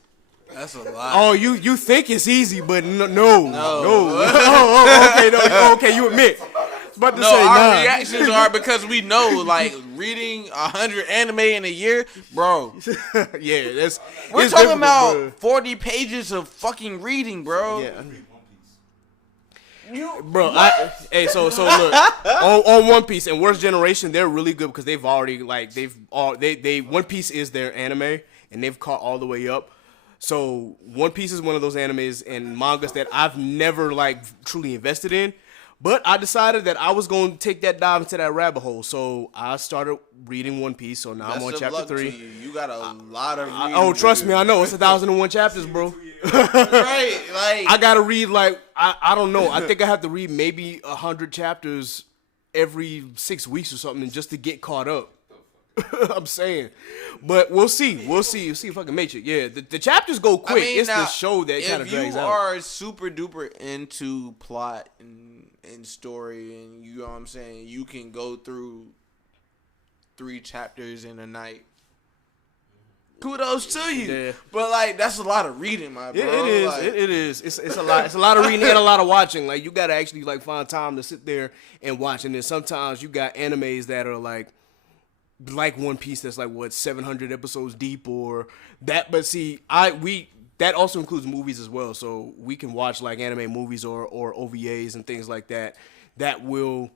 a lot. Oh, you think it's easy, but no. Oh, okay, no, okay, you admit. But No, our reactions are because we know, like, reading 100 anime in a year, bro. Yeah, We're it's talking difficult, about bro. 40 pages of fucking reading, bro. Yeah. Bro, so look on One Piece and Worst Generation, they're really good because they've already they One Piece is their anime and they've caught all the way up. So One Piece is one of those animes and mangas that I've never truly invested in. But I decided that I was going to take that dive into that rabbit hole. So I started reading One Piece. So now I'm on chapter 3. You got a lot of reading. Oh, trust me, I know. It's 1,001 chapters, bro. Right, like I got to read, I don't know. I think I have to read maybe 100 chapters every 6 weeks or something just to get caught up. I'm saying. But we'll see. We'll see if I can make it. Yeah, the chapters go quick. It's the show that kind of drags out. If you are super duper into plot and story, and you know what I'm saying, you can go through 3 chapters in a night. Kudos to you. Yeah. But that's a lot of reading, my bro. It is. It is. It's a lot. It's a lot of reading and a lot of watching. You gotta actually find time to sit there and watch. And then sometimes you got animes that are like One Piece that's 700 episodes deep or that. But see, that also includes movies as well. So we can watch anime movies or OVAs and things like that. That will,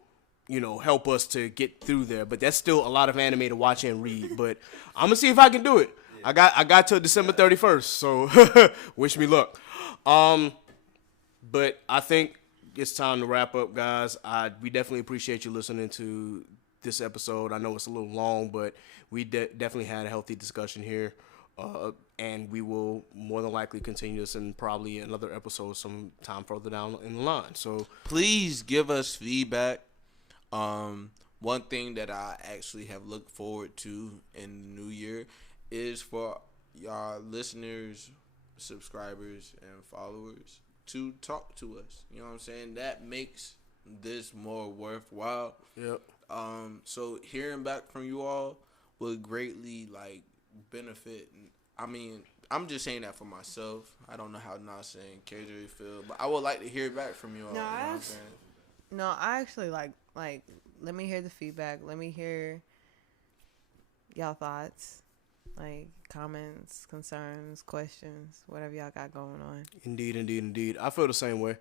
help us to get through there. But that's still a lot of anime to watch and read. But I'm gonna see if I can do it. I got till December 31st. So wish me luck. But I think it's time to wrap up, guys. We definitely appreciate you listening to this episode. I know it's a little long, but we definitely had a healthy discussion here. And we will more than likely continue this in probably another episode sometime further down in the line. So please give us feedback. One thing that I actually have looked forward to in the new year is for y'all listeners, subscribers, and followers to talk to us. You know what I'm saying? That makes this more worthwhile. Yep. So hearing back from you all would greatly like benefit. I mean, I'm just saying that for myself. I don't know how Nasa and KJ feel, but I would like to hear back from you all. No, you know what I'm I saying? No, I actually like let me hear the feedback. Let me hear y'all thoughts, like comments, concerns, questions, whatever y'all got going on. Indeed. I feel the same way.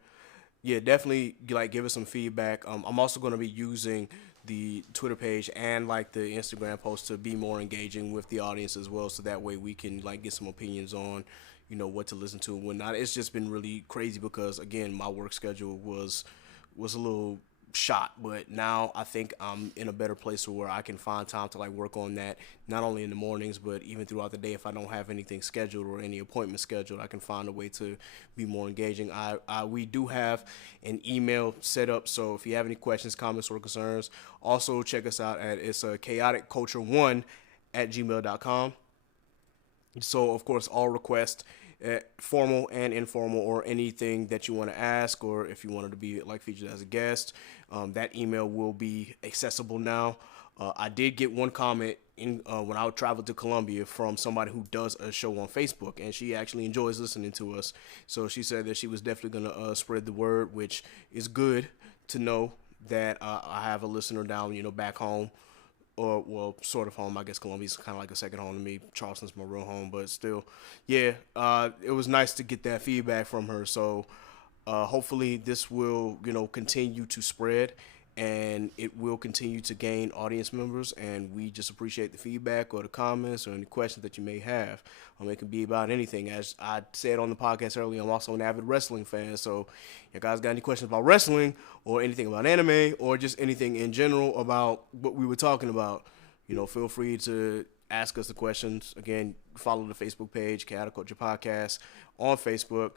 Yeah, definitely like give us some feedback. I'm also going to be using the Twitter page and like the Instagram post to be more engaging with the audience as well, so that way we can like get some opinions on, you know, what to listen to and whatnot. It's just been really crazy because again, my work schedule was a little shot, but now I think I'm in a better place where I can find time to like work on that, not only in the mornings but even throughout the day. If I don't have anything scheduled or any appointments scheduled, I can find a way to be more engaging. We do have an email set up, so if you have any questions, comments, or concerns, also check us out at chaoticculture1@gmail.com. So of course all requests, formal and informal, or anything that you want to ask, or if you wanted to be like featured as a guest, that email will be accessible now. I did get one comment in when I traveled to Colombia from somebody who does a show on Facebook, and she actually enjoys listening to us. So she said that she was definitely gonna spread the word, which is good to know that I have a listener down, you know, back home. Or, well, sort of home. I guess Columbia's kind of like a second home to me. Charleston's my real home, but still, yeah, it was nice to get that feedback from her. So hopefully this will, you know, continue to spread, and it will continue to gain audience members, and we just appreciate the feedback or the comments or any questions that you may have. It can be about anything. As I said on the podcast earlier, I'm also an avid wrestling fan, so if you guys got any questions about wrestling or anything about anime or just anything in general about what we were talking about, you know, feel free to ask us the questions. Again, follow the Facebook page, Chaotic Culture Podcast on Facebook.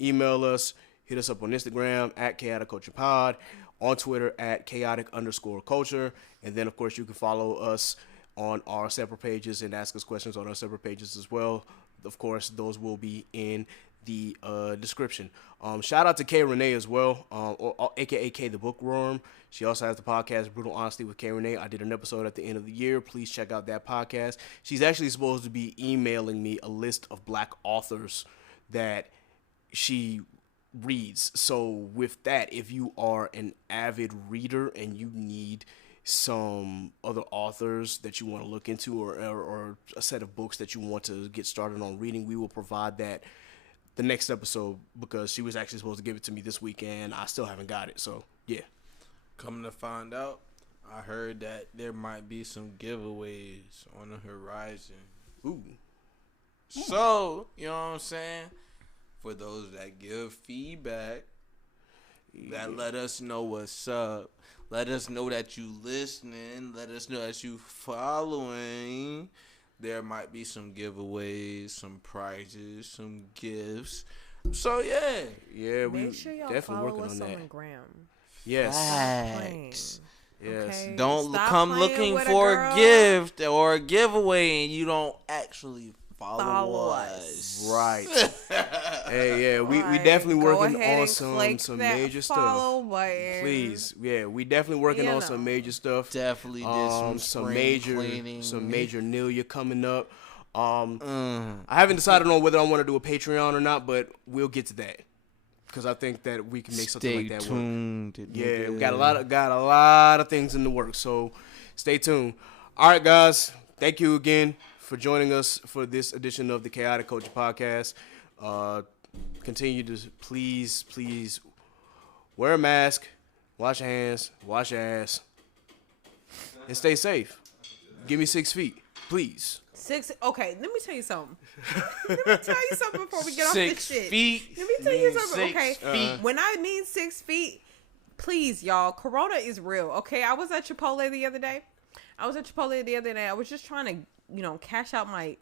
Email us. Hit us up on Instagram at Chaotic Culture Pod, on Twitter at Chaotic_Culture, and then of course you can follow us on our separate pages and ask us questions on our separate pages as well. Of course, those will be in the description. Shout out to Kay Renee as well, or aka K the Bookworm. She also has the podcast Brutal Honesty with Kay Renee. I did an episode at the end of the year. Please check out that podcast. She's actually supposed to be emailing me a list of black authors that she reads. So with that, if you are an avid reader and you need some other authors that you want to look into, or a set of books that you want to get started on reading, we will provide that the next episode, because she was actually supposed to give it to me this weekend. I still haven't got it. So yeah. Coming to find out, I heard that there might be some giveaways on the horizon. Ooh. So, you know what I'm saying? For those that give feedback, that let us know what's up. Let us know that you listening. Let us know that you following. There might be some giveaways, some prizes, some gifts. So yeah, we Make sure y'all definitely follow working us on that. on Gram. Yes. Facts. Yes. Okay. Don't Stop come playing looking with a for a girl. gift or a giveaway and you don't actually follow Follow us. Right. Hey, yeah, we Right. definitely Go working ahead on and some click that major follow stuff. button. Please, yeah, we definitely working You on know. some major stuff. Definitely did some spring major, cleaning. some major Nelia coming up. I haven't decided on whether I want to do a Patreon or not, but we'll get to that, because I think that we can make something Stay like that work. tuned. Yeah, we got a lot of things in the works, so stay tuned. All right, guys, thank you again for joining us for this edition of the Chaotic Culture Podcast. Continue to please wear a mask, wash your hands, wash your ass, and stay safe. Give me 6 feet, please. Okay, let me tell you something. Let me tell you something before we get off this 6 shit. feet. Let me tell you something. 6 Okay, feet. when I mean 6 feet, please, y'all, Corona is real. Okay, I was at Chipotle the other day. I was just trying to, you know, cash out my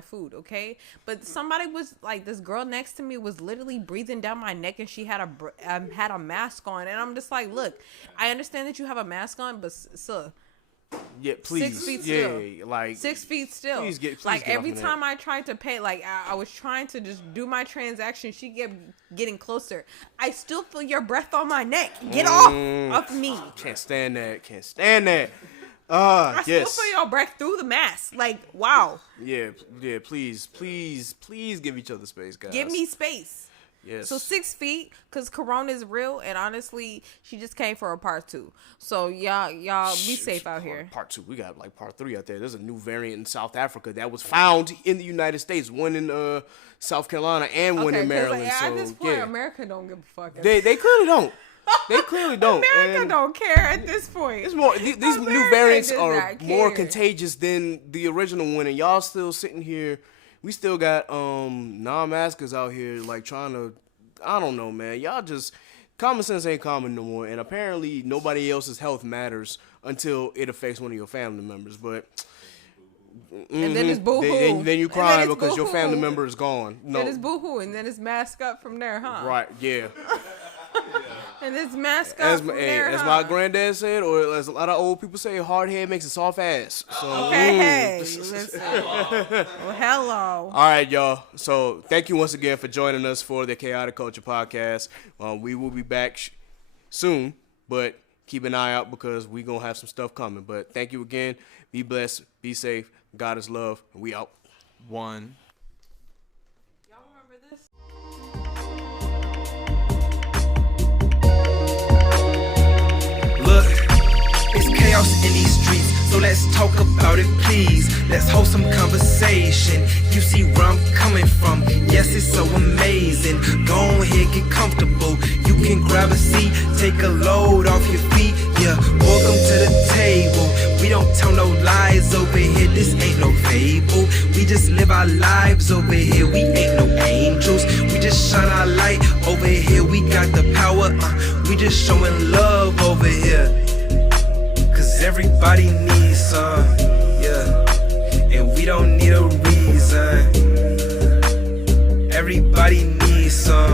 food, okay? But somebody was like, this girl next to me was literally breathing down my neck, and she had a mask on, and I'm just like, look, I understand that you have a mask on, but sir, Yeah, please. 6 feet yeah, still. like 6 feet still. Please get like off every of that. time I tried to pay, like I was trying to just do my transaction, she kept getting closer. I still feel your breath on my neck. Get off of me. Can't stand that. Can't stand that. I Yes. still feel your breath through the mask. Like, wow. Yeah. Please give each other space, guys. Give me space. Yes. So 6 feet, because Corona is real, and honestly, she just came for a part 2. So y'all be safe out here. Part 2. We got like part 3 out there. There's a new variant in South Africa that was found in the United States. One in South Carolina and one in 'cause, Maryland. like, So at this point, yeah, America don't give a fuck. they clearly don't. They clearly don't. America And don't care at this point. it's more. These new America variants does are not more care. contagious than the original one, and y'all still sitting here. We still got non-maskers out here like trying to. I don't know, man. Y'all just common sense ain't common no more, and apparently nobody else's health matters until it affects one of your family members. But And then it's boo-hoo. then you And crying then it's because your family boo-hoo. member is gone. No, Then it's boo-hoo, and then it's mask up from there, huh? right? Yeah. And it's mask up As from my, there, as huh? my granddad said, or as a lot of old people say, hard head makes a soft ass. So, Okay, hey, listen. Well, hello. All right, y'all. So thank you once again for joining us for the Chaotic Culture Podcast. We will be back soon, but keep an eye out because we're going to have some stuff coming. But thank you again. Be blessed. Be safe. God is love. And we out. One. Y'all remember this? Look, it's chaos in these streets, so let's talk about it, please. Let's hold some conversation. You see where I'm coming from. Yes, it's so amazing. Go ahead, get comfortable. You can grab a seat, take a load off your feet. Yeah, welcome to the table. We don't tell no lies over here. This ain't no fable. We just live our lives over here. We ain't no angels. We just shine our light over here. We got the power. We just showing love over here. Cause everybody needs some, yeah. And we don't need a reason. Everybody needs some.